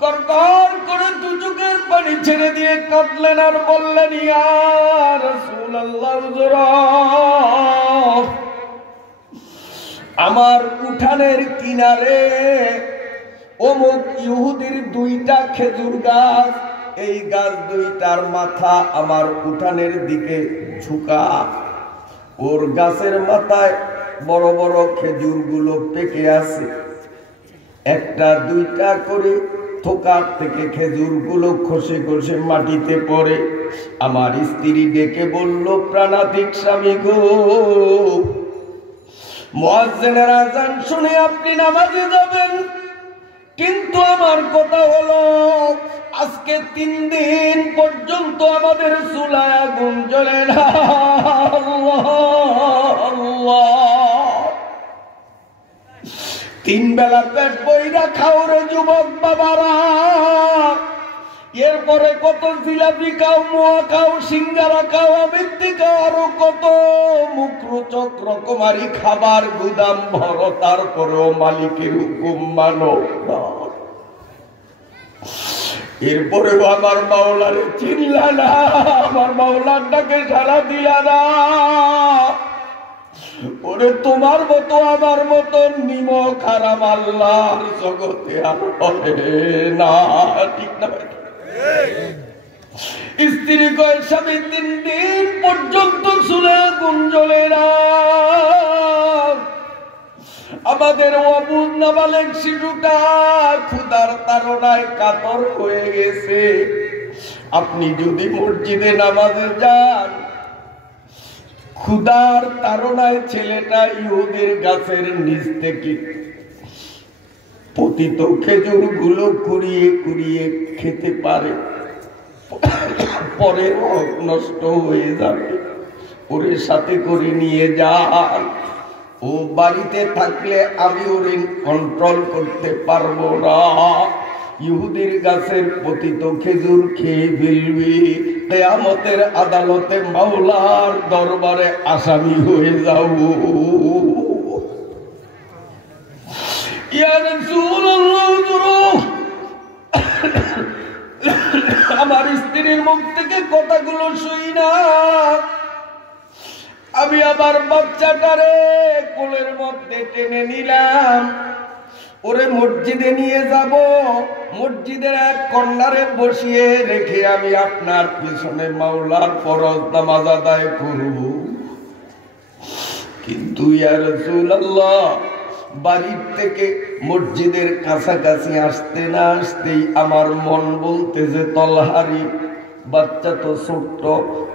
গড়গড় করে দু চোখের পানি ছেড়ে দিয়ে কাঁদলেন আর বললেন, ইয়া রাসূলুল্লাহ, হুজুর, আমার উঠানের কিনারে অমুক ইহুদির 2টা খেজুর গাছ, এই গাছ 2টার মাথা আমার উঠানের দিকে ঝুঁকা। ওর গাছের মাথায় বড় বড় খেজুরগুলো পেকে আছে। 1টা 2টা করে থোকার থেকে খেজুরগুলো খসে খসে মাটিতে পড়ে। আমার স্ত্রী ডেকে বলল, প্রাণাতিক স্বামী গো, মুয়াজ্জিনের আযান শুনে আপনি নামাজে যাবেন, কিন্তু আমার কথা হলো আজকে 3 দিন পর্যন্ত আমাদের চুলায় আগুন জ্বলে না। আল্লাহ আল্লাহ, 3 বেলা পেট বইরা খাও রে যুবক বাবারা। এরপরে কত জিলাপি খাও, মোয়া খাও, সিঙ্গারা খাও, আবৃত্তি খাও, আরো কত মুখরোচক রকমারি খাবার গুদাম ভর, তারপরেও মালিকের হুকুম মানো। এরপরেও আমার মাওলারে চিনলা না, আমার মাওলার ডাকে সাড়া দিলা না। ওরে তোমার মতো আমার মতো নিমক হারাম আল্লাহর জগতে আর হবে না, ঠিক না? স্ত্রী কয়, স্বামী 3 দিন পর্যন্ত চুলে আগুন জ্বলে না। আমাদের অবুঝ নাবালেক শিশুটা ক্ষুধার তাড়নায় কাতর হয়ে গেছে। আপনি যদি মসজিদে নামাজে যান, ক্ষুধার তাড়নায় ছেলেটা ইহুদের গাছের নিচ থেকে পতিত খেজুর গুলো কুড়িয়ে কুড়িয়ে খেতে পারে, পরে নষ্ট হয়ে যাবে। ওরে সাথে করে নিয়ে যান। ও বাড়িতে থাকলে আমি ওরে কন্ট্রোল করতে পারবো না। ইহুদির গাছের পতিত খেজুর খেয়ে ফেলবি, কিয়ামতের আদালতে মাওলার দরবারে আসামি হয়ে যাও। ইয়া রাসূলুল্লাহ, আমার স্ত্রীর মুখ থেকে কথাগুলো শুই না। আমি আমার বাচ্চাটারে কোলের মধ্যে টেনে নিলাম, ওরে মসজিদে নিয়ে যাব। মসজিদের এক কর্নারে বসিয়ে রেখে আমি আপনার পিছনে মাওলার ফরজ নামাজ আদায় করব। কিন্তু ইয়া রাসূলুল্লাহ, বাড়ির থেকে মসজিদের কাছাকাছি আসতে না আসতেই আমার মন বলতেছে, তলহারি বাচ্চা তো ছোট্ট,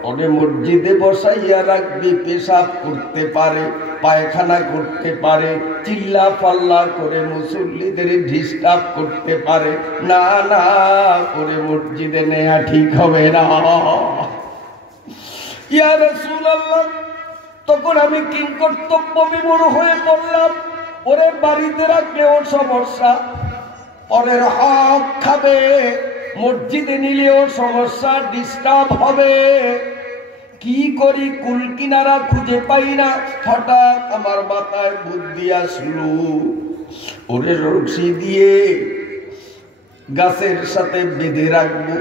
ওরে মসজিদে বসাইয়া রাখবি, পেশাব করতে পারে, পায়খানা করতে পারে, চিল্লা পাল্লা করে মুসল্লিদের ডিস্টার্ব করতে পারে, না না করে মসজিদে নেয়া ঠিক হবে না। ইয়া রাসূলুল্লাহ, তখন আমি কিংকর্তব্য বিমূঢ় হয়ে পড়লাম। ওরে বাড়িতে রাখলেও সমস্যা, পরের হক খাবে, মসজিদে নিলেও সমস্যা, ডিস্টার্ব হবে। কি করি, কুল কিনারা খুঁজে পাই না। হঠাৎ আমার মাথায় বুদ্ধি আসলো, ওরে রশি দিয়ে গাছের সাথে বেঁধে রাখবো,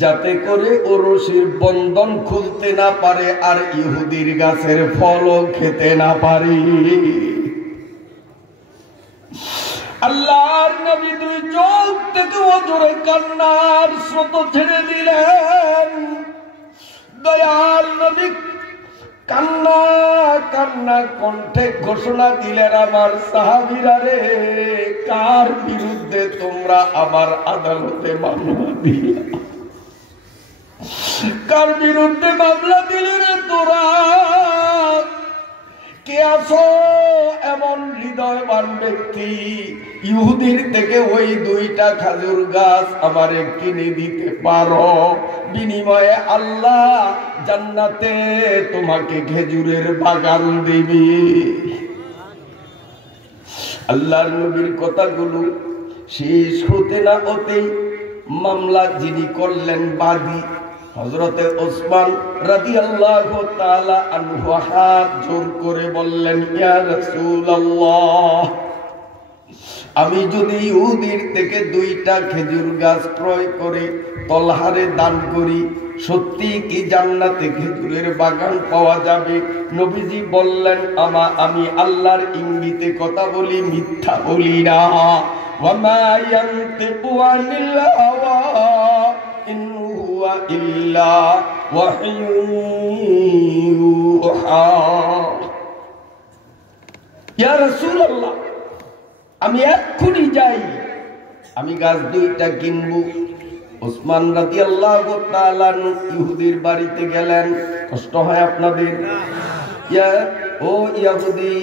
যাতে করে ও রশির বন্ধন খুলতে না পারে আর ইহুদির গাছের ফলও খেতে না পারে। আল্লাহর নবী দুই চোখ থেকে অজরে কান্নার স্রোত ছেড়ে দিলেন। দয়াল নবী কান্না কান্না কণ্ঠে ঘোষণা দিলেন, আমার সাহাবীরা রে, কার বিরুদ্ধে তোমরা আমার আদালতে মামলা দিলে? কার বিরুদ্ধে মামলা দিলে রে তোরা? কে আছো এমন হৃদয়বান ব্যক্তি ইহুদির থেকে ওই দুইটা খেজুর গাছ আমারে কিনে দিতে পারো? বিনিময়ে আল্লাহ জান্নাতে তোমাকে খেজুরের বাগান দিবি। আল্লাহর নবীর কথাগুলো শেষ হতে না হতেই মামলা যিনি করলেন বাদী হযরতে ওসমান রাদিয়াল্লাহু তাআলা আনহু হাত জোর করে বললেন, ইয়া রাসূলুল্লাহ, আমি যদি ইহুদির থেকে দুইটা খেজুর গাছ ক্রয় করে তলহারে দান করি, সত্যি কি জান্নাতে খেজুরের বাগান পাওয়া যাবে? নবীজি বললেন, আমি আল্লাহর ইঙ্গিতে কথা বলি, মিথ্যা বলি না। ওয়া মা ইয়ানতিকু আনিল হাওয়া ইন হুয়া ইল্লা ওয়াহয়ুন ইউহা। ইয়া রাসূলুল্লাহ, আমি এক্ষুনি যাই, আমি গাছ দুইটা কিনবো। ওসমান রাদিয়াল্লাহু তাআলা ইহুদির বাড়িতে গেলেন। কষ্ট হয় আপনাদের? ও ইহুদি,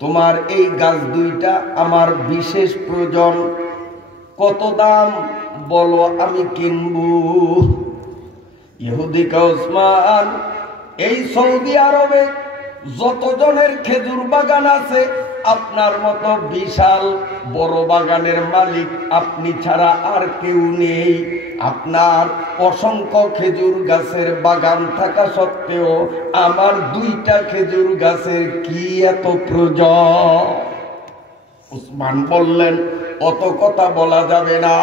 তোমার এই গাছ দুইটা আমার বিশেষ প্রয়োজন, কত দাম বলো, আমি কিনবো। ইহুদি কে, ওসমান, এই সৌদি আরবে যতজনের খেজুর বাগান আছে, আপনার মতো বিশাল বড় বাগানের মালিক আপনি ছাড়া আর কেউ নেই। আপনার অসংখ্য খেজুর গাছের বাগান থাকা সত্ত্বেও আমার দুইটা খেজুর গাছের কি এত প্রয়োজন? ওসমান বললেন, অত কথা বলা যাবে না,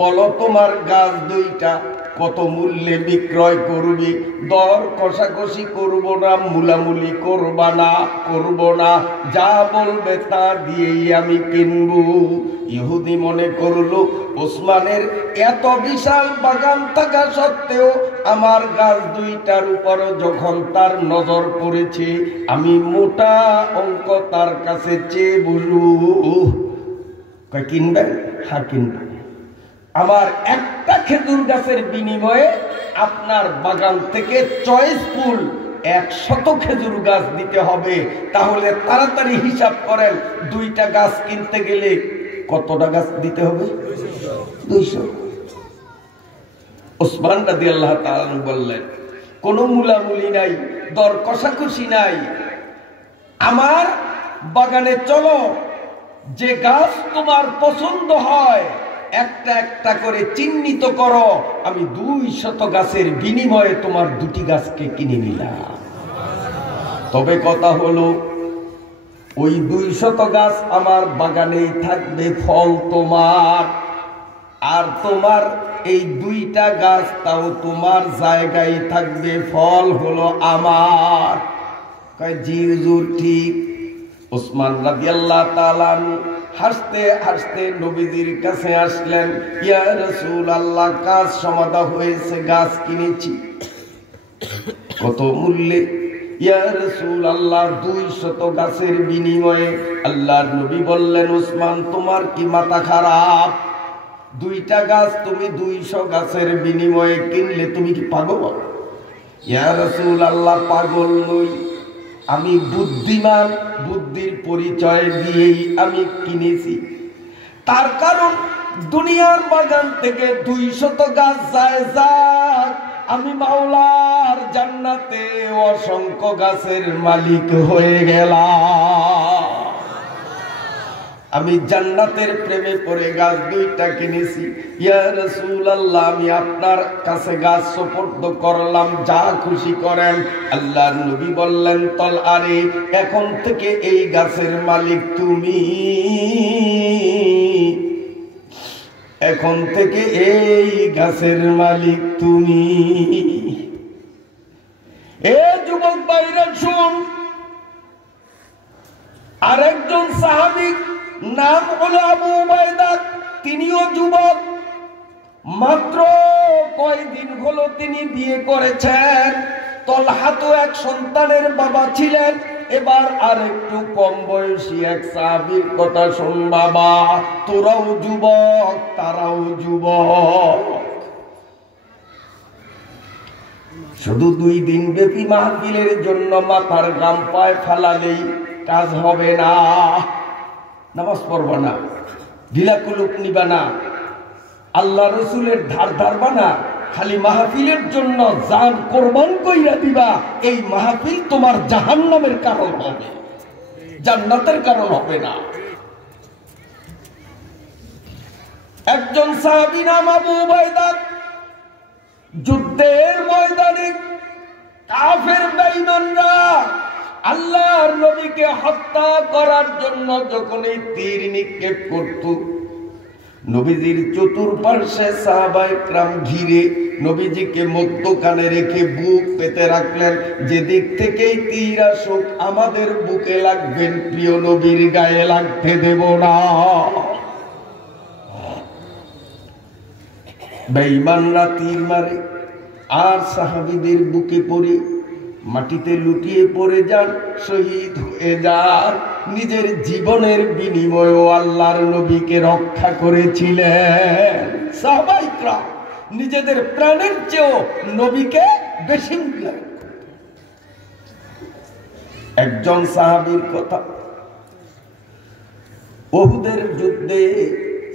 বলো তোমার গাছ দুইটা কত মূল্যে বিক্রয় করবি? দর কষাকষি করবো না, মুলামুলি করবো না, যা বলবে তা দিয়েই আমি কিনবো। ইহুদি মনে করলো, ওসমানের এত বিশাল বাগান থাকা সত্ত্বেও আমার গাছ দুইটার উপরও যখন তার নজর পড়েছে, আমি মোটা অঙ্ক তার কাছে চেয়ে বলবো। কিনবেন? হ্যাঁ কিনবেন। আমার একটা খেজুর গাছের বিনিময়ে আপনার বাগান থেকে চয়েসফুল 100 খেজুর গাছ দিতে হবে। তাহলে তাড়াতাড়ি হিসাব করেন, দুইটা গাছ কিনতে গেলে কতটা গাছ দিতে হবে? 200। ওসমান রাদিয়াল্লাহু তাআলা বললেন, কোনো মুলামুলি নাই, দর কষাকষি নাই, আমার বাগানে চলো, যে গাছ তোমার পছন্দ হয় একটা একটা করে চিহ্নিত করো, আমি 200 গাছের বিনিময়ে তোমার দুটি গাছকে কিনে নিলাম। তবে কথা হলো, ওই 200 গাছ আমার বাগানেই থাকবে, ফল তোমার, আর তোমার এই দুইটা গাছ তাও তোমার জায়গায় থাকবে, ফল হলো আমার। কয় জি হুজুর, ঠিক। ওসমান রাদিয়াল্লাহু তাআলা হাসতে হাসতে নবীজির কাছে আসলেন, ইয়া রাসূলুল্লাহ, কাজ সমাধা হয়েছে, গাছ কিনেছি। কত মূল্যে? ইয়া রাসূলুল্লাহ, 200 গাছের বিনিময়ে। আল্লাহর নবী বললেন, ওসমান, তোমার কি মাথা খারাপ? দুইটা গাছ তুমি 200 গাছের বিনিময়ে কিনলে তুমি কি পাগল? ইয়া রাসূলুল্লাহ, পাগল নই, আমি বুদ্ধিমান, বুদ্ধির পরিচয় দিয়েই আমি কিনেছি। তার কারণ দুনিয়ার বাগান থেকে 200 গাছ যায় যাক, আমি মাওলার জান্নাতে অসংখ্য গাছের মালিক হয়ে গেলাম। আমি জান্নাতের প্রেমে পড়ে গাছ দুইটা কিনেছি, ইয়া রাসূলুল্লাহ আমি আপনার কাছে গাছ সুপর্দ করলাম, যা খুশি করেন। আল্লাহর নবী বললেন, তল আরে এখন থেকে এই গাছের মালিক তুমি, এখন থেকে এই গাছের মালিক তুমি। এ যুবক ভাইরা শুন, আরেকজন সাহাবী নাম হলো আবু উবাইদা, তিনিও যুবক, মাত্র কয়দিন হলো তিনি বিয়ে করেছেন। তলহা তো এক সন্তানের বাবা ছিলেন, এবার আর একটু কম বয়সী এক সাহাবীর কথা শোন বাবা, তোরাও যুবক তারাও যুবক। শুধু 2 দিন ব্যাপী মাহফিলের জন্য মাথার গাম পায়ে ফেলালেই কাজ হবে না, নামাজ পড়বা না, ঢিলা কুলুপ নিবা না, আল্লাহ রসুলের ধার ধারবা না, খালি মাহফিলের জন্য জান কোরবান কইরা দিবা। এই মাহফিল তোমার জাহান্নামের কারণ হবে, জান্নাতের কারণ হবে না। একজন সাহাবী নাম আবু উবাইদা, যুদ্ধের ময়দানে কাফের বেঈমানরা আল্লাহর নবীকে হত্যা করার জন্য যখন এই তীর নিক্ষেপ করত, নবীজির চতুর্পার্শ্বে সাহাবায়ে কেরাম ঘিরে নবীজিকে মধ্যখানে রেখে বুক পেতে রাখলেন, যে দিক থেকেই তীর আসুক আমাদের বুকে লাগবেন, প্রিয় নবীর গায়ে লাগতে দেব না। বেঈমানরা তীর মারে আর সাহাবীদের বুকে পড়ে মাটিতে লুটিয়ে পড়ে যান, শহীদ হয়ে যান। নিজের জীবনের বিনিময়ে আল্লাহর নবীকে রক্ষা করেছিলেন। সাহাবায়ে কেরাম নিজেদের প্রাণের চেয়েও নবীকে বেশি মূল্য। একজন সাহাবীর কথা, উহুদের যুদ্ধে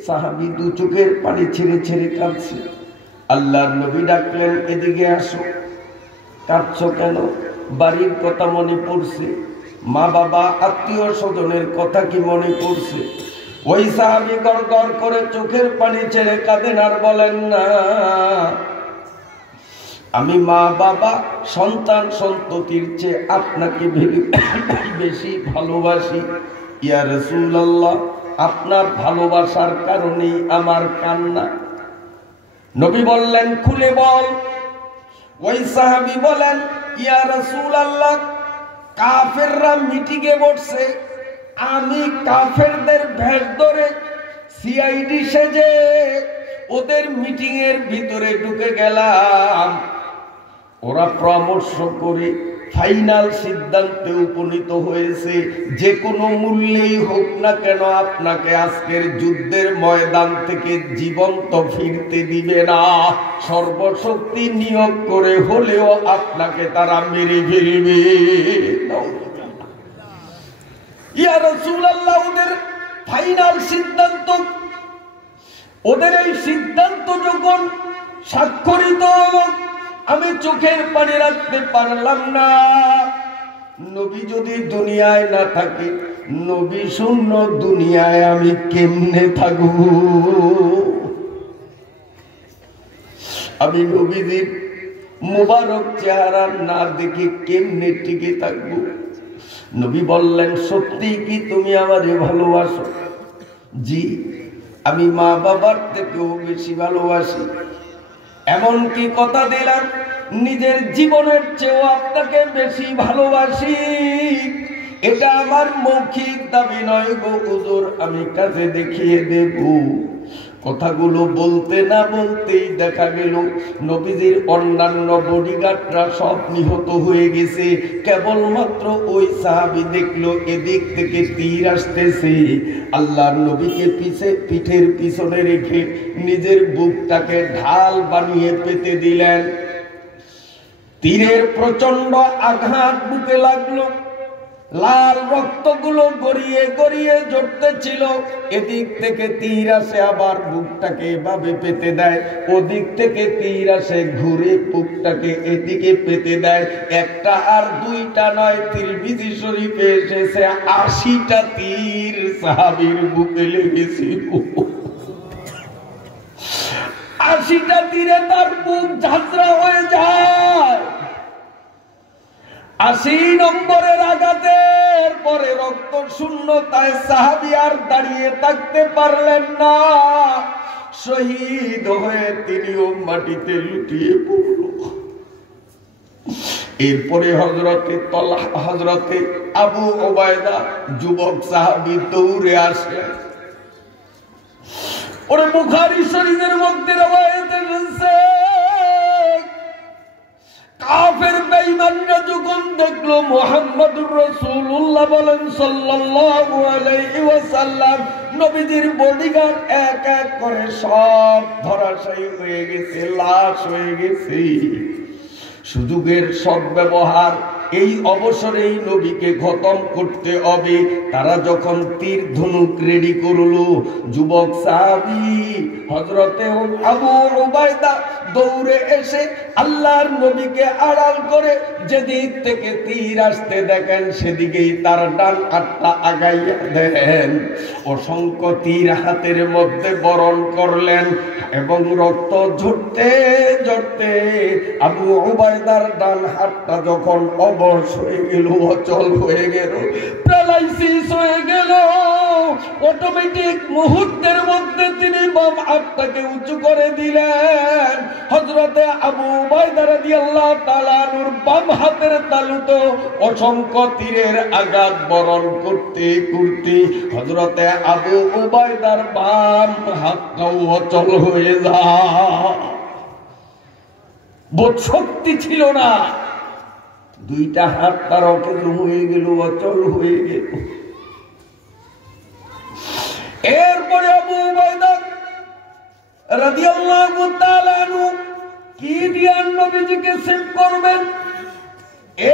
সাহাবী 2 চোখের পানি ছেড়ে ছেড়ে কাঁদছে। আল্লাহর নবী ডাকলেন, এদিকে আসো। কাঁদছো কেন? বাড়ির কথা মনে পড়ছে, মা বাবা আত্মীয় স্বজনের কথা কি মনে পড়ছে? ওই সাহাবী গড়গড় করে চোখের পানি ছেড়ে কাঁদেন আর বলেন, না আমি মা বাবা সন্তান সন্ততির চেয়ে আপনাকে বেশি ভালোবাসি। ইয়া রাসূলুল্লাহ আপনার ভালোবাসার কারণেই আমার কান্না। নবী বললেন, খুলে বল। ওই সাহাবী বলেন, ইয়া রাসূলুল্লাহ কাফেররা মিটিংয়ে বসছে, আমি কাফেরদের ভেষ ধরে সিআইডি সেজে ওদের মিটিং এর ভিতরে ঢুকে গেলাম। ওরা পরামর্শ করে ফাইনাল সিদ্ধান্তে উপনীত হয়েছে, যে কোনো মূল্যেই হোক না কেন আপনাকে আজকের যুদ্ধের ময়দান থেকে জীবন্ত ফিরতে দিবে না। সর্বশক্তি নিয়োগ করে হলেও আপনাকে তারা মেরে ফেলবে। ইয়া রাসূলুল্লাহ ওদের ফাইনাল সিদ্ধান্ত, ওদের এই সিদ্ধান্ত যখন স্বাক্ষরিত হলো, আমি চোখের পানি রাখতে পারলাম না। নবী যদি দুনিয়ায় না থাকে, নবী শূন্য দুনিয়ায় আমি কেমনে থাকব? আমি নবীজির মুবারক চেহারা না দেখে কেমনে টিকে থাকবো? নবী বললেন, সত্যি কি তুমি আমারে ভালোবাসো? জি, আমি মা বাবার থেকেও বেশি ভালোবাসি। এমন কি কথা দিলাম, নিজের জীবনের চেয়েও আপনাকে বেশি ভালোবাসি। এটা আমার মৌখিক দাবি নয় গো হুজুর, আমি কাজে দেখিয়ে দেব। কথাগুলো বলতে না বলতেই দেখা গেল নবীজির অন্যান্য বডিগার্ডরা সব নিহত হয়ে গেছে। কেবলমাত্র ওই সাহাবী দেখলো এদিক থেকে তীর আসতেছে। আল্লাহর নবীকে পিঠের পিছনে রেখে নিজের বুকটাকে ঢাল বানিয়ে পেতে দিলেন। তীরের প্রচন্ড আঘাত বুকে লাগলো, লাল রক্তগুলো গড়িয়ে গড়িয়ে ঝরতেছিল। এদিক থেকে তীর আসে, আবার বুকটাকে এভাবে পেতে দেয়। ওদিক থেকে তীর আসে, ঘুরে বুকটাকে এদিকে পেতে দেয়। একটা আর দুইটা নয়, তিরমিজি শরীফে এসেছে 80টা তীর সাহাবীর বুকে লেগেছিল। 80টা তীরে তার বুক ঝাঁঝরা হয়ে যায়। 80 নম্বরের আঘাতের পরে রক্ত শূন্যতায় সাহাবী আর দাঁড়িয়ে থাকতে পারলেন না, শহীদ হয়ে তিনিও মাটিতে লুটিয়ে পড়ল। এরপরে হযরতে আবু উবায়দা যুবক সাহাবী দৌড়ে আসলেন। ওরে বুখারী শরীফের মধ্যে রওয়ায়াত এসেছে, কাফের বেঈমানরা যখন দেখলো মুহাম্মদুর রাসূলুল্লাহ বলেন সাল্লাল্লাহু আলাইহি ওয়াসাল্লাম নবীজির বডিগার্ড এক এক করে সব ধরাশায়ী হয়ে গেছে, লাশ হয়ে গেছে। সুযোগের সদ্ব্যবহার, এই অবসরেই নবীকে খতম করতে হবে। তারা যখন তীর ধনুক রেডি করলো, যুবক সাহাবী হযরতে আবু উবায়দা দৌড়ে এসে আল্লাহর নবীকে আড়াল করে যেদিক থেকে তীর আসতে দেখেন সেদিকেই তার ডান হাতটা আগাইয়া দেন। অসংখ্য তীর হাতের মধ্যে বরণ করলেন এবং রক্ত ঝরতে ঝরতে আবু উবায়দার ডান হাতটা যখন অবশ হয়ে গেল, অচল হয়ে গেল, প্যারালাইসিস হয়ে গেল, অটোমেটিক মুহূর্তের মধ্যে তিনি বাম হাতটাকে উঁচু করে দিলেন। হযরতে আবু উবায়দা রাদিয়াল্লাহু তাআলা আনহুর বাম হাতের তালুতে অসংখ্য তীরের আঘাত বরণ করতে করতে হযরতে আবু উবায়দার বাম হাতটাও অচল হয়ে যায়। বোধ শক্তি ছিল না, দুইটা হাত তার অকেজ হয়ে গেল, অচল হয়ে গেল। এরপরে আবু উবায়দা রাদিয়াল্লাহু তাআলা আনহু কি দিয়ে নবীজিকে সেভ করবেন?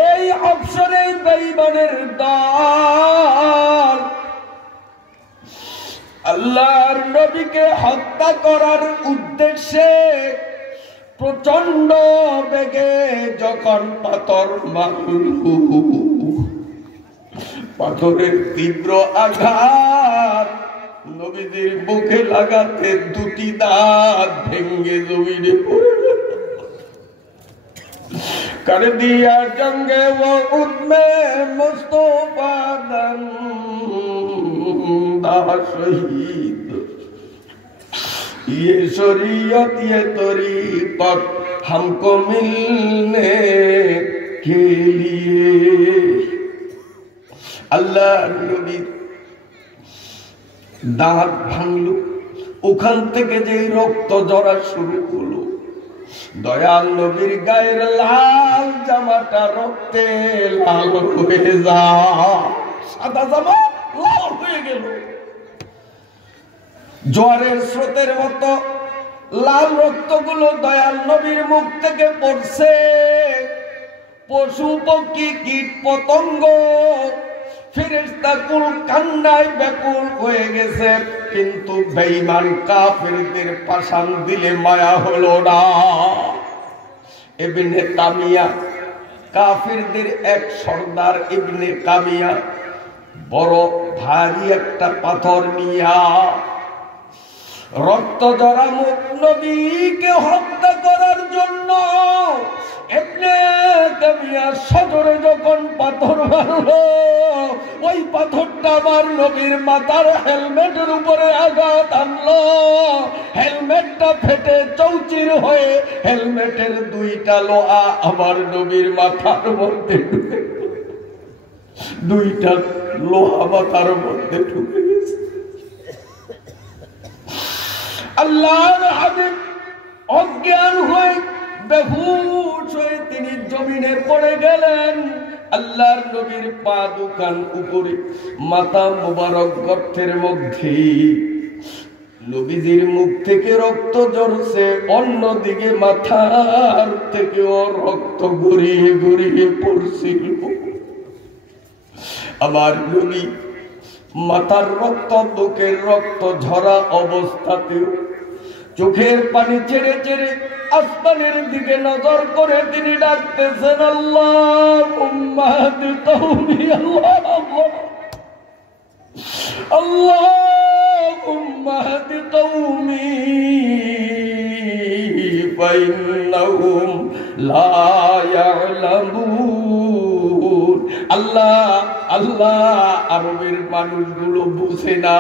এই অপশনে বেঈমানের দল আল্লাহর নবীকে হত্যা করার উদ্দেশ্যে প্রচন্ড বেগে যখন পাথর মারল, পাথরের তীব্র আঘাত নবীজির বুকে লাগাতে দুটি দাঁত ভেঙে জমিনে পড়ে গেল। कर दिया जंगे वो उनमें मुस्तफा दंदा शहीद, ये शरीयत ये तरीक़त हमको मिलने के लिए। अल्लाह नबी দাঁত ভাঙলো, ওখান থেকে যে রক্ত ঝরা শুরু হলো, দয়াল নবীর গায়ের লাল জামাটা রক্তে লাল হয়ে যায়, সাদা জামা লাল হয়ে গেল। জোয়ারের স্রোতের মতো লাল রক্তগুলো দয়াল নবীর মুখ থেকে পড়ছে। পশু পক্ষী কীট পতঙ্গ ফেরেশতা কুল কান্নায় ব্যাকুল হয়ে গেছে, কিন্তু বেঈমান কাফেরদের পাশান দিলে মায়া হলো না। ইবনে কামিয়া, কাফেরদের এক সর্দার ইবনে কামিয়া বড় ভারী একটা পাথর নিয়া রক্ত ঝরা মুখ নবীকে হত্যা করার জন্য ইবনে কামিয়া সজরে যখন পাথর মারলো, ওই পাথরটা আমার নবীর মাথার হেলমেটের উপরে আঘাত আনলো। হেলমেটটা ফেটে চৌচির হয়ে হেলমেটের দুইটা লোহা আমার নবীর মাথার মধ্যে ঢুকে, দুইটা লোহা মাথার মধ্যে ঢুকে গেছে। আল্লাহর হাবিব অজ্ঞান হয়ে বেহুশ হয়ে তিনি জমিনে পড়ে গেলেন। আল্লাহর নবীর পা দুখান উপরে, মাথা মুবারক গর্তের মধ্যে, নবীজির মুখ থেকে রক্ত ঝরছে, অন্যদিকে মাথার থেকেও রক্ত গড়িয়ে গড়িয়ে পড়ছিল। আমার নবী মাথার রক্ত, বুকের রক্ত ঝরা অবস্থাতেও চোখের পানি ছেড়ে ছেড়ে আসমানের দিকে নজর করে তিনি ডাকতেছেন, আল্লাহুম্মা হাদি কওমি, আল্লাহ فإنهم لا يعلمون আল্লাহ আল্লাহ আরবের মানুষগুলো বুঝে না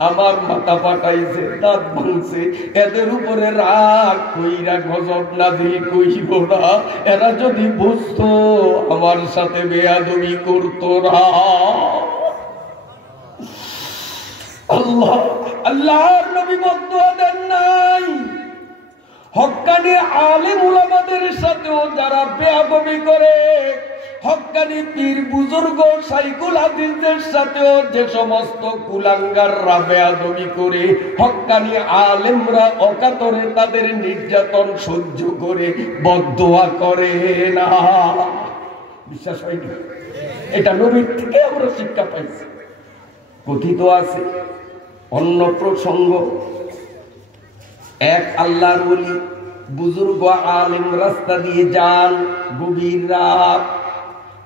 আমার মাথা ফাটাইছে দাঁত ভাঙছে এদের উপরে রাগ কইরা গজব নাজিল কইব না এরা যদি বুঝতো আমার সাথে বেয়াদবি করতো না আল্লাহ আল্লাহর নবী বদদুয়া দেন নাই হক্কানি আলেম উলামাদের সাথেও যারা বেয়াদবি করে হক্কানি পীর বুজুর্গ সাইকুল হাদিসদের সাথেও যে সমস্ত কুলাঙ্গাররা বেয়াদবি করে হক্কানি আলেমরা অকাতরে তাদের নির্যাতন সহ্য করে বদদুয়া করে না বিশ্বাস হয় না এটা নবীর থেকে আমরা শিক্ষা পাইছি কথিত আছে অন্য প্রসঙ্গ এক আল্লাহর ওলি বুজুর্গ আলেম রাস্তা দিয়ে যান গভীর রাত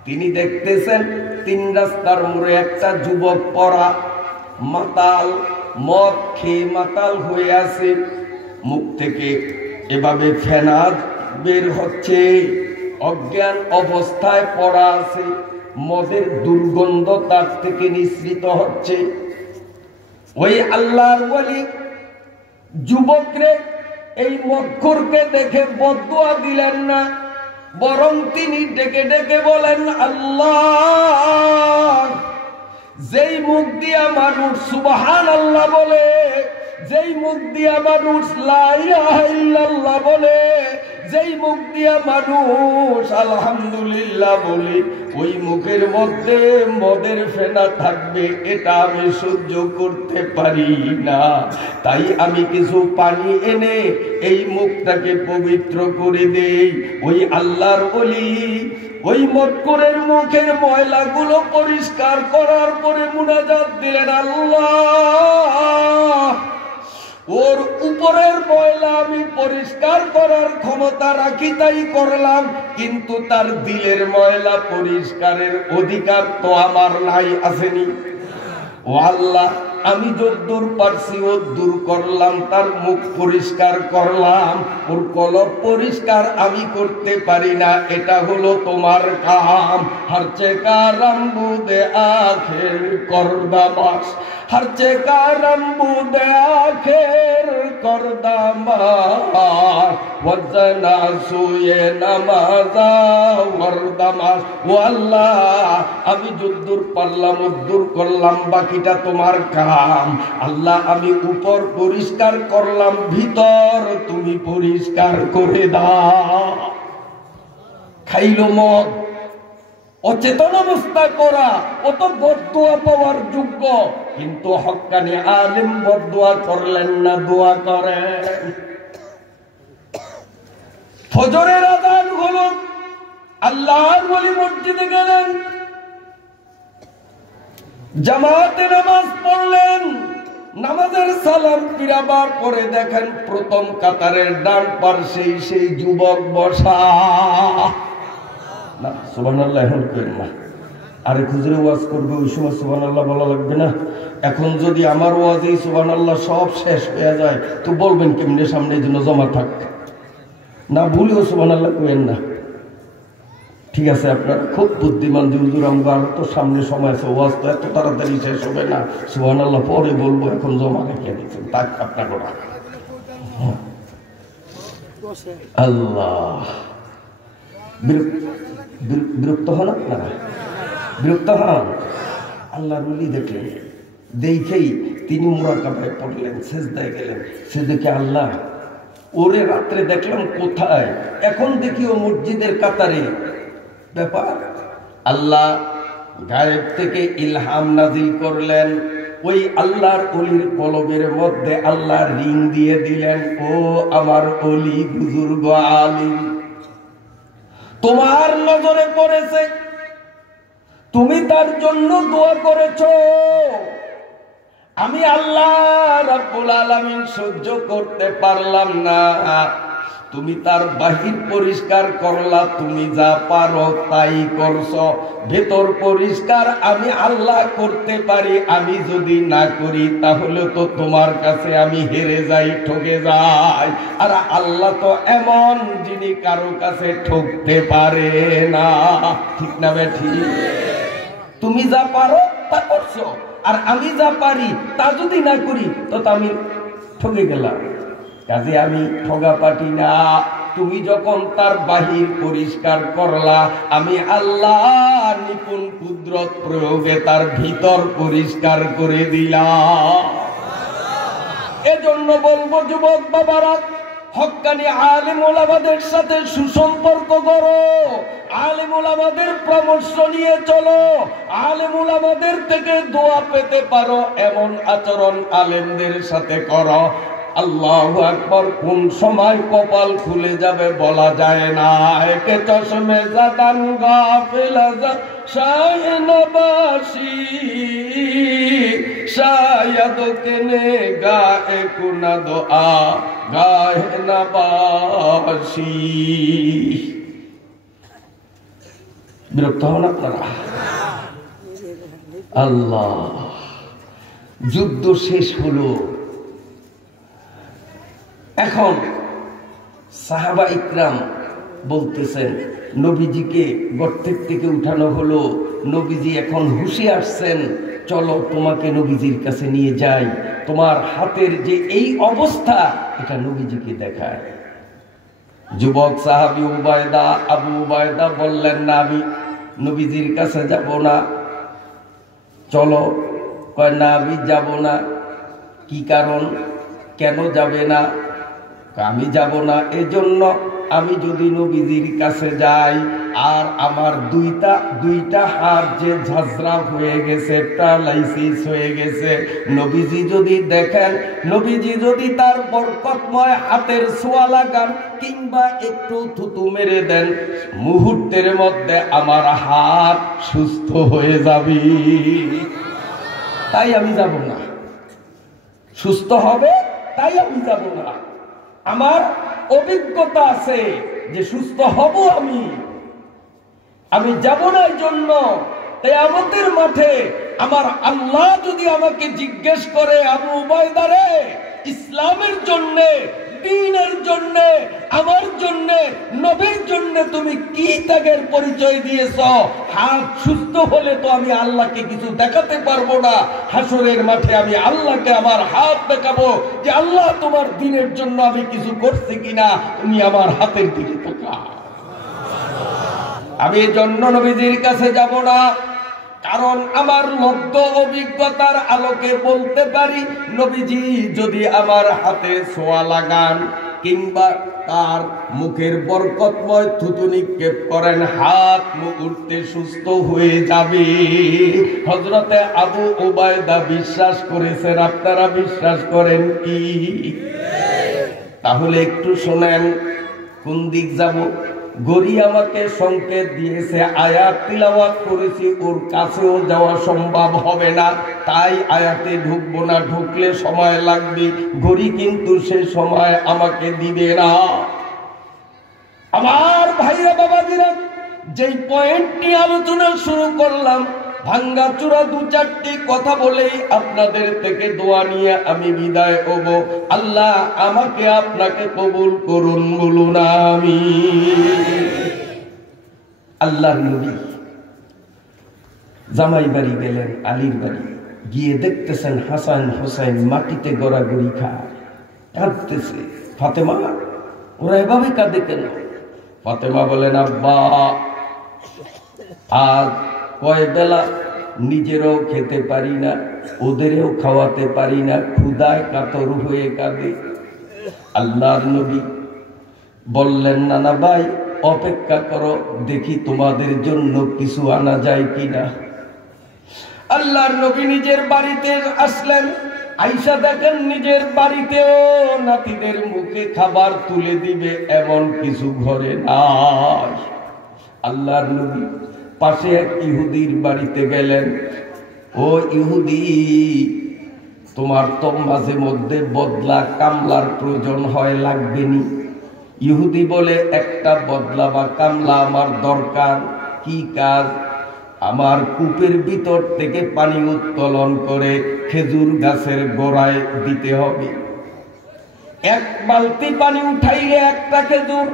তিনি দেখতেছেন তিন রাস্তার মোড়ে একটা যুবক পড়া মাতাল মদ খেয়ে মাতাল হয়ে আছে মুখ থেকে এভাবে ফেনা বের হচ্ছে অজ্ঞান অবস্থায় পড়া আছে মদের দুর্গন্ধ তার থেকে নিঃসৃত হচ্ছে ওই আল্লাহর ওলি যুবকরে এই মক্খরকে দেখে বদদুয়া দিলেন না বরং তিনি ডেকে ডেকে বলেন আল্লাহ যেই মুখ দিয়া মানুষ সুবহানাল্লাহ বলে যেই মুখ দিয়া মানুষ লা ইলাহা ইল্লাল্লাহ বলে যেই মুখ দিয়া মানুষ আলহামদুলিল্লাহ বলে ওই মুখের মধ্যে মদের ফেনা থাকবে এটা আমি সহ্য করতে পারি না তাই আমি কিছু পানি এনে এই মুখটাকে পবিত্র করে দেই ওই আল্লাহর ওলি ওই মক্করের মুখের ময়লাগুলো পরিষ্কার করার পরে মুনাজাত দিলেন আল্লাহ ওর উপরের ময়লা আমি পরিষ্কার করার ক্ষমতা রাখি তাই করলাম কিন্তু তার দিলের ময়লা পরিষ্কারের অধিকার তো আমার নাই আসেনি ও আল্লাহ আমি যদ্দূর পারছি ওদ্দূর করলাম তার মুখ পরিষ্কার করলাম ওর কলব পরিষ্কার আমি করতে পারি না এটা হলো তোমার কাম হরচে কারম বুদে আখের করদামাস হরচে কারম বুদে আখের করদামাস ওয়াজনা সুয়ে নামাজা ওয়ারদামাস ও আল্লাহ আমি যদ্দূর পারলাম ওদ্দূর করলাম বাকিটা তোমার কাম আল্লাহ আমি উপর পরিষ্কার করলাম ভিতর তুমি পরিষ্কার করে দাও খাইলো মদ অচেতন অবস্থায় করা অত বদদুয়া পাওয়ার যোগ্য কিন্তু হক্কানি আলেম বদদুয়া করলেন না দোয়া করেন ফজরের আযান হলো আল্লাহর ওলি মসজিদে গেলেন জামাতে নামাজ পড়লেন নামাজের সালাম ফিরাবার পরে দেখেন প্রথম কাতারের ডান পাশে সেই যুবক বসা না সুবহানাল্লাহ এখন করেন না আরে হুজুরে ওয়াজ করবে ওই সময় সুবহানাল্লাহ বলা লাগবে না এখন যদি আমার ওয়াজেই সুবহানাল্লাহ সব শেষ হয়ে যায় তো বলবেন কেমনে সামনে যেন জমা থাক না ভুলেও সুবহানাল্লাহ করেন না ঠিক আছে আপনার খুব বুদ্ধিমান যে হুজুর আমার তো সামনে সময় আছে ওয়াজ তো এত তাড়াতাড়ি শেষ হবে না সুবহানাল্লাহ পরে বলবো এখন জমা রেখে দিচ্ছেন তাক আপনার ওরা আল্লাহ বিরক্ত হন আপনারা বিরক্ত হন আল্লাহর ওলি দেখলেন দেখেই তিনি মুরাকাবায় পড়লেন সেজদায় গেলেন সে দেখে আল্লাহ ওরে রাত্রে দেখলাম কোথায় এখন দেখি ও মসজিদের কাতারে ব্যাপার আল্লাহ গায়েব থেকে ইলহাম নাজিল করলেন ওই আল্লাহর ওলির কলবের মধ্যে আল্লাহ রিং দিয়ে দিলেন ও আমার ওলি বুজুর্গ আলিম তোমার নজরে পড়েছে তুমি তার জন্য দোয়া করেছো আমি আল্লাহ রাব্বুল আলামিন সহ্য করতে পারলাম না তুমি তার বাহির পরিষ্কার করলা, তুমি যা পারো তাই করছো, ভেতর পরিষ্কার আমি আল্লাহ করতে পারি। আমি যদি না করি তাহলে তো তোমার কাছে আমি হেরে যাই, ঠকে যাই। আর আল্লাহ তো এমন যিনি কারো কাছে ঠকতে পারে না। ঠিক না বেঠি? তুমি যা পারো তা করছো, আর আমি যা পারি তা যদি না করি তো আমি ঠকে গেলাম। কাজে আমি ঠগা পাটি না। তুমি যখন তার বাহির পরিষ্কার করলা, আমি আল্লাহ নিপুণ কুদরত প্রয়োগে তার ভিতর পরিষ্কার করে দিলাম। এজন্য বলবো যুবক বাবারা, হক্কানি আলেম ওলামাদের সাথে সুসম্পর্ক করো, আলেম ওলামাদের পরামর্শ নিয়ে চলো, আলেম ওলামাদের থেকে দোয়া পেতে পারো এমন আচরণ আলেমদের সাথে করো। আল্লাহু আকবার। কোন সময় কপাল খুলে যাবে বলা যায় না। একে চশমে জাদান গাফিল শায়নবাসী শায়দ কেনে গায়ে কুনা দোয়া গায়ে নবাসী। বিরক্ত হন আপনারা? আল্লাহ, যুদ্ধ শেষ হলো। এখন সাহাবা ইকরাম বলতেছেন, নবীজিকে গর্তের থেকে উঠানো হলো, নবীজি এখন হুঁশে আসছেন, চলো তোমাকে নবীজির কাছে নিয়ে যাই, তোমার হাতের যে এই অবস্থা এটা নবীজিকে দেখায়। যুবক সাহাবী উবায়দা, আবু উবায়দা বললেন, না আমি নবীজির কাছে যাব না। চলো। কয় না আমি যাব না। কি কারণ? কেন যাবে না? আমি যাব না এজন্য, আমি যদি নবীজির কাছে যাই আর আমার দুইটা হাত যে ঝাঁঝরা হয়ে গেছে, প্যারালাইসিস হয়ে গেছে, নবীজি যদি দেখেন, নবীজি যদি তার বরকতময় হাতের ছোঁয়া লাগান কিংবা একটু থুতু মেরে দেন, মুহূর্তের মধ্যে আমার হাত সুস্থ হয়ে যাবে। তাই আমি যাব না। সুস্থ হবে তাই আমি যাব না। আমার অভিজ্ঞতা আছে যে সুস্থ হব আমি যাব না। এই জন্য কিয়ামতের মাঠে আমার আল্লাহ যদি আমাকে জিজ্ঞেস করে, আবু উবায়দা রে, ইসলামের জন্য, দ্বীনের জন্য, আমার জন্য, নবীর জন্য তুমি কি ত্যাগের পরিচয় দিয়েছ? হাত সুস্থ হলে তো আমি আল্লাহকে কিছু দেখাতে পারবো না। হাসরের মাঠে আমি আল্লাহকে আমার হাত দেখাবো যে আল্লাহ তোমার দ্বীনের জন্য আমি কিছু করছি কিনা, তুমি আমার হাতের দিকে তাকাও। আমি এজন্য নবীজির কাছে যাব না, কারণ আমার লব্ধ অভিজ্ঞতার আলোকে বলতে পারি, নবীজি যদি আমার হাতে ছোঁয়া লাগান কিংবা তার মুখের বরকতময় থুতু নিক্ষেপ করেন, হাত মুহূর্তে সুস্থ হয়ে যাবে। হযরতে আবু উবায়দা বিশ্বাস করেছেন, আপনারা বিশ্বাস করেন কি? তাহলে একটু শোনেন, কোন দিক যাব? গড়ি আমাকে সংকেত দিয়েছে, আয়াত তিলাওয়াত করেছি, ওর কাছেও যাওয়া সম্ভব হবে না, তাই আয়াতে ঢুকবো না, ঢুকলে সময় লাগবে। গড়ি কিন্তু সে সময় আমাকে দিবে না। আমার ভাইরা বাবাজিরা, যেই পয়েন্টটি আলোচনা শুরু করলাম, ভাঙ্গা চূড়া দু চারটি কথা বলেই আপনাদের থেকে দোয়া নিয়ে আমি বিদায় হব। আল্লাহ আমাকে আপনাকে কবুল করুন, বলুন আমিন। আল্লাহর নবী জামাই বাড়ি গেলেন, আলীর বাড়ি গিয়ে দেখতেছেন হাসান হোসেন মাটিতে গড়াগড়ি খায়, কাঁদতেছে। ফাতেমা, ওরা এভাবে কাঁদে কেন? ফাতেমা বলেন, আব্বা আজ কয় বেলা নিজেরও খেতে পারি না, ওদেরও খাওয়াতে পারি না, ক্ষুধায় কাতর হয়ে কাঁদে। আল্লাহর নবী বললেন, নানা ভাই অপেক্ষা করো, দেখি তোমাদের জন্য কিছু আনা যায় কিনা। আল্লাহর নবী নিজের বাড়িতে আসলেন, আয়েশা দেখেন নিজের বাড়িতেও নাতিদের মুখে খাবার তুলে দিবে এমন কিছু ঘরে নাই। আল্লাহর নবী পাশে এক ইহুদির বাড়িতে গেলেন। ও ইহুদি, তোমার তো মাঝে মধ্যে বদলা কামলার প্রয়োজন হয়, লাগবে নি? ইহুদি বলে, একটা বদলা বা কামলা আমার দরকার। কি কাজ? আমার কূপের ভিতর থেকে পানি উত্তোলন করে খেজুর গাছের গোড়ায় দিতে হবে। এক বালতি পানি উঠাইলে একটা খেজুর,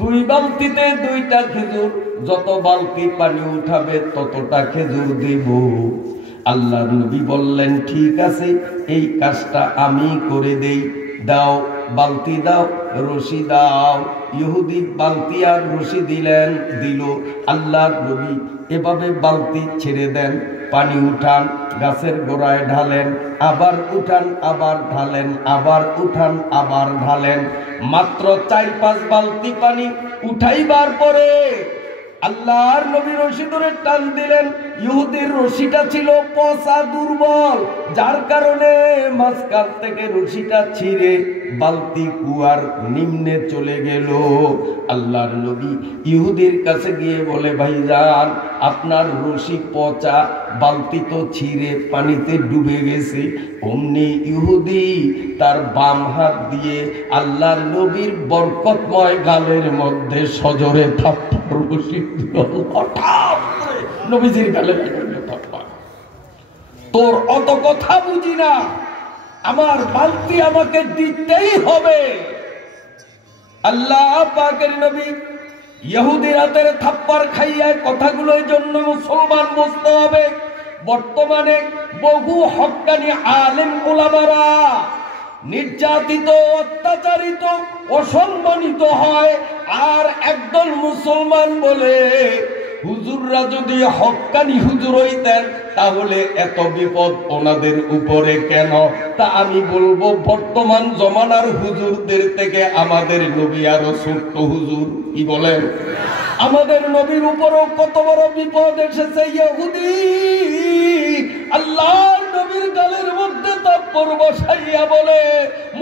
দুই বালতিতে দুইটা খেজুর, যত বালতি পানি উঠাবে ততটা খেজুর দেব। আল্লাহর নবী বললেন, ঠিক আছে, এই কাজটা আমি করে দেই। দাও, বালতি দাও, রশি দাও। ইহুদি বালতি আর রশি দিলেন, দিল। আল্লাহর নবী এভাবে বালতি ছেড়ে দেন, পানি উঠান, গাছের গোড়ায় ঢালেন, আবার উঠান, আবার ঢালেন, আবার উঠান, আবার ঢালেন। মাত্র 4-5 বালতি পানি উঠাইবার পরে আল্লাহর নবী রশি ধরে টান দিলেন। ইহুদির রশিটা ছিল পচা, দুর্বল, যার কারণে মাঝখান থেকে রশিটা ছিঁড়ে বালতি কুয়ার নিম্নে চলে গেল। আল্লাহর নবী ইহুদির কাছে গিয়ে বলে, ভাইজান, আপনার রশি পচা, বালতি তো ছিঁড়ে পানিতে ডুবে গেছে। অমনি ইহুদি তার বাম হাত দিয়ে আল্লাহর নবীর বরকতময় গালের মধ্যে সজোরে থাপ্পড় বসিয়ে দিল। হঠাৎ করে নবীজির গালে থাপ্পড়। তোর অত কথা বুঝি না, আমার বালতি আমাকে দিতেই হবে। আল্লাহ পাকের নবী ইহুদির হাতের থাপ্পড় খাইয়া কথাগুলো এই জন্য মুসলমান বুঝতে হবে। বর্তমানে বহু হক্কানি আলেম ওলামারা নির্যাতিত, অত্যাচারিত, অসম্মানিত হয়, আর একদল মুসলমান বলে হুজুররা যদি হক্কানি হুজুর হইতেন তাহলে এত বিপদ ওনাদের উপরে কেন? তা আমি বলবো, বর্তমান জমানার হুজুরদের থেকে আমাদের নবী আরো ছোট্ট হুজুর। কি বলেন? আমাদের নবীর উপরও কত বড় বিপদ এসেছে। ইহুদি আল্লাহর নবীর গালের মধ্যে থাপ্পড় বসাইয়া বলে,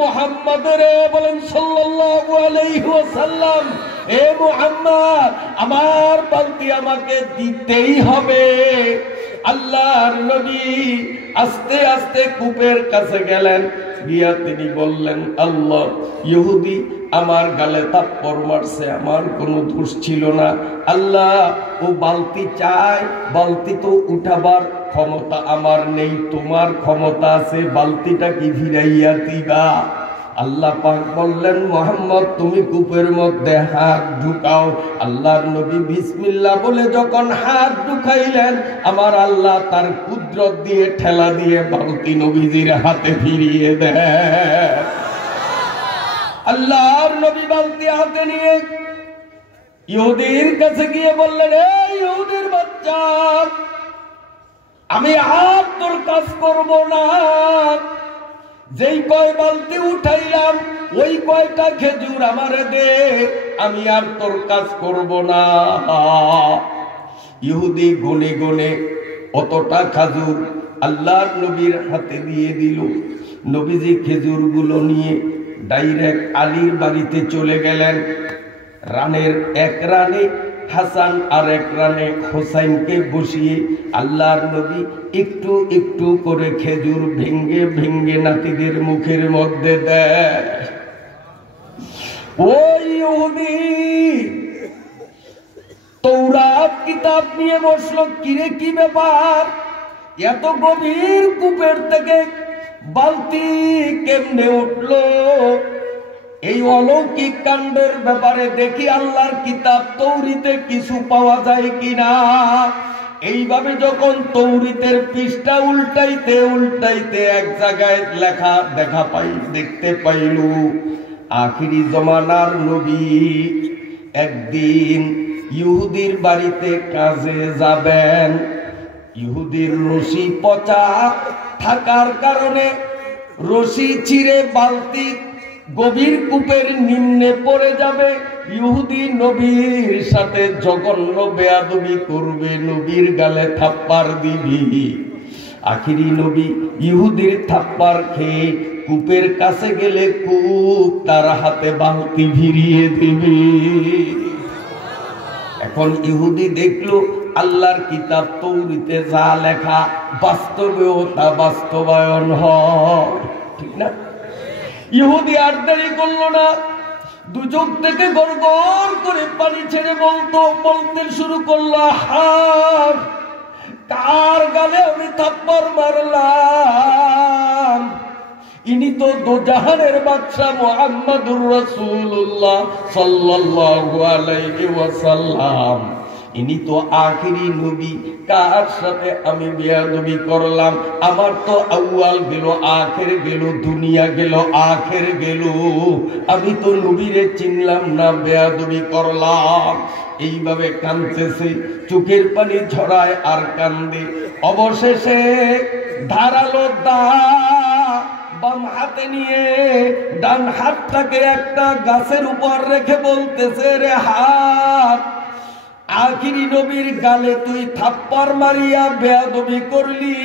মুহাম্মদের, বলেন সাল্লাল্লাহু আলাইহি ওয়াসাল্লাম, এ মুহাম্মদ, আমার বালতি আমাকে দিতেই হবে। আল্লাহর নবী আস্তে আস্তে কূপের কাছে গেলেন, গিয়া তিনি বললেন, আল্লাহ, ইহুদি আমার গালে থাপ্পড় মারছে, আমার কোনো দোষ ছিল না। আল্লাহ, ও বালতি চায়, বালতি তো উঠাবার ক্ষমতা আমার নেই, তোমার ক্ষমতা আছে, বালতিটা কি ফিরাইয়া দিবা? আল্লাহ পাক বললেন, মুহাম্মদ, তুমি কূপের মধ্যে হাত ঢুকাও। আল্লাহর নবী বিসমিল্লাহ বলে যখন হাত ঢুকাইলেন, আমার আল্লাহ তার কুদরত দিয়ে ঠেলা দিয়ে বালতি নবীজির হাতে ফিরিয়ে দেয়। আল্লাহর নবী বালতি হাতে নিয়ে ইহুদির কাছে গিয়ে বললেন, এই ইহুদির বাচ্চা, আমি আর তোর কাজ করব না। যেই কয় বালতি উঠাইলাম ওই কয়টা খেজুর আমারে দে, আমি আর তোর কাজ করব না। ইহুদি গনে গনে অতটা খেজুর আল্লাহর নবীর হাতে দিয়ে দিল। নবীজি খেজুরগুলো নিয়ে ডাইরেক্ট আলীর বাড়িতে চলে গেলেন। রানের এক রানে হাসান আর এক রানে হোসাইনকে বসিয়ে আল্লাহর নবী একটু একটু করে খেজুর ভেঙ্গে ভেঙ্গে নাতিদের মুখের মধ্যে দেয়। ওই ইহুদি তৌরাত কিতাব নিয়ে বসলো, কিরে কি ব্যাপার, এত গভীর কূপের থেকে বালতি কেমনে উঠলো? এই অলৌকিক কাণ্ডের ব্যাপারে দেখি আল্লাহর কিতাব তৌরিতে কিছু পাওয়া যায় কিনা। এইভাবে যখন তৌরিতের পৃষ্ঠা উল্টাইতে উল্টাইতে এক জায়গায় লেখা দেখতে পাইল, আখিরি জমানার নবী একদিন ইহুদির বাড়িতে কাজে যাবেন। ইহুদির রশি পচা থাকার কারণে রশি ছিঁড়ে বালতি গভীর কূপের নিম্নে পড়ে যাবে। ইহুদি নবীর সাথে জঘন্য বেয়াদবি করবে, নবীর গালে থাপ্পড় দিবি। আখিরি নবী ইহুদির থাপ্পড় খেয়ে কূপের কাছে গেলে কূপ তার হাতে বালতি ভিড়িয়ে দিবি। এখন ইহুদি দেখলো আল্লাহর কিতাব তৌরিতে যা লেখা বাস্তবেও তা বাস্তবায়ন হয়, ঠিক না? ইহুদি আর দেরি করলো না, দু চোখ থেকে গড়গড় করে পানি ছেড়ে বলতে শুরু করলো, হার কার গালে আমি থাপ্পড় মারলাম? ইনি তো দোজাহানের বাদশা মুহাম্মদুর রাসূলুল্লাহ সাল্লাল্লাহু আলাইহি ওয়াসাল্লাম। ইনি তো আখিরি নবী, কার সাথে আমি বেয়াদবি করলাম? আমার তো আউয়াল গেল, আখের গেল, দুনিয়া গেল, আখের গেল, আমি তো নবীরে চিনলাম না, বেয়াদবি করলাম। এইভাবে কাঁদতেছে, চোখের পানি ঝরায় আর কান্দে। অবশেষে ধারালো দা বাম হাতে নিয়ে ডান হাতটাকে একটা গাছের উপর রেখে বলতেছে, রে হাত, আখিরি নবীর গালে তুই থাপ্পড় মারিয়া বেয়াদবি করলি,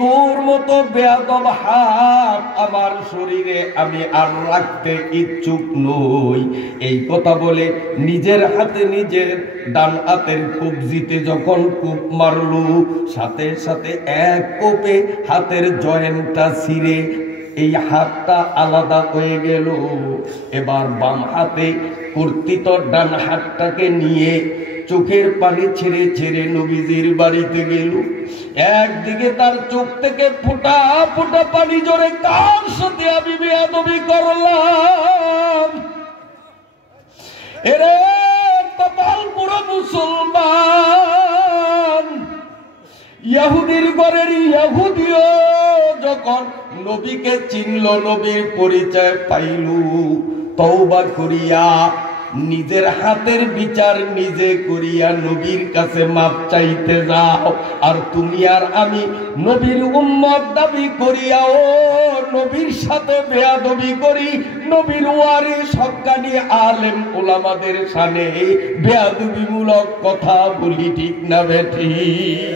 তোর মতো বেয়াদব হাত আমার শরীরে আমি আর রাখতে ইচ্ছুক নই। এই কথা বলে নিজের হাতে নিজের ডান হাতের কবজিতে যখন কূপ মারলো, সাথে সাথে এক কোপে হাতের জয়েন্টটা ছিঁড়ে এই হাতটা আলাদা হয়ে গেল। এবার বাম হাতে কর্তৃত ডান হাতটাকে নিয়ে চোখের পানি ছেড়ে ছেড়ে নবীজির বাড়িতে গেল। একদিকে তার চোখ থেকে ফোঁটা ফোঁটা পানি জোরে, কার সাথে আমি বেয়াদবি করলাম? এরে কপাল পুরো মুসলমান, ইহুদির ঘরের ইহুদিও যখন নবীকে চিনল, নবীর পরিচয় পাইল, তওবা করিয়া নিজের হাতের বিচার নিজে করিয়া নবীর কাছে মাপ চাইতে যাও। আর তুমি আর আমি নবীর উম্মত দাবি করিয়া ও নবীর সাথে বেয়াদবি করি, নবীর ওয়ারিস হক্কানি আলেম ওলামাদের সামনে বেয়াদবিমূলক কথা বলি, ঠিক না বেঠিক?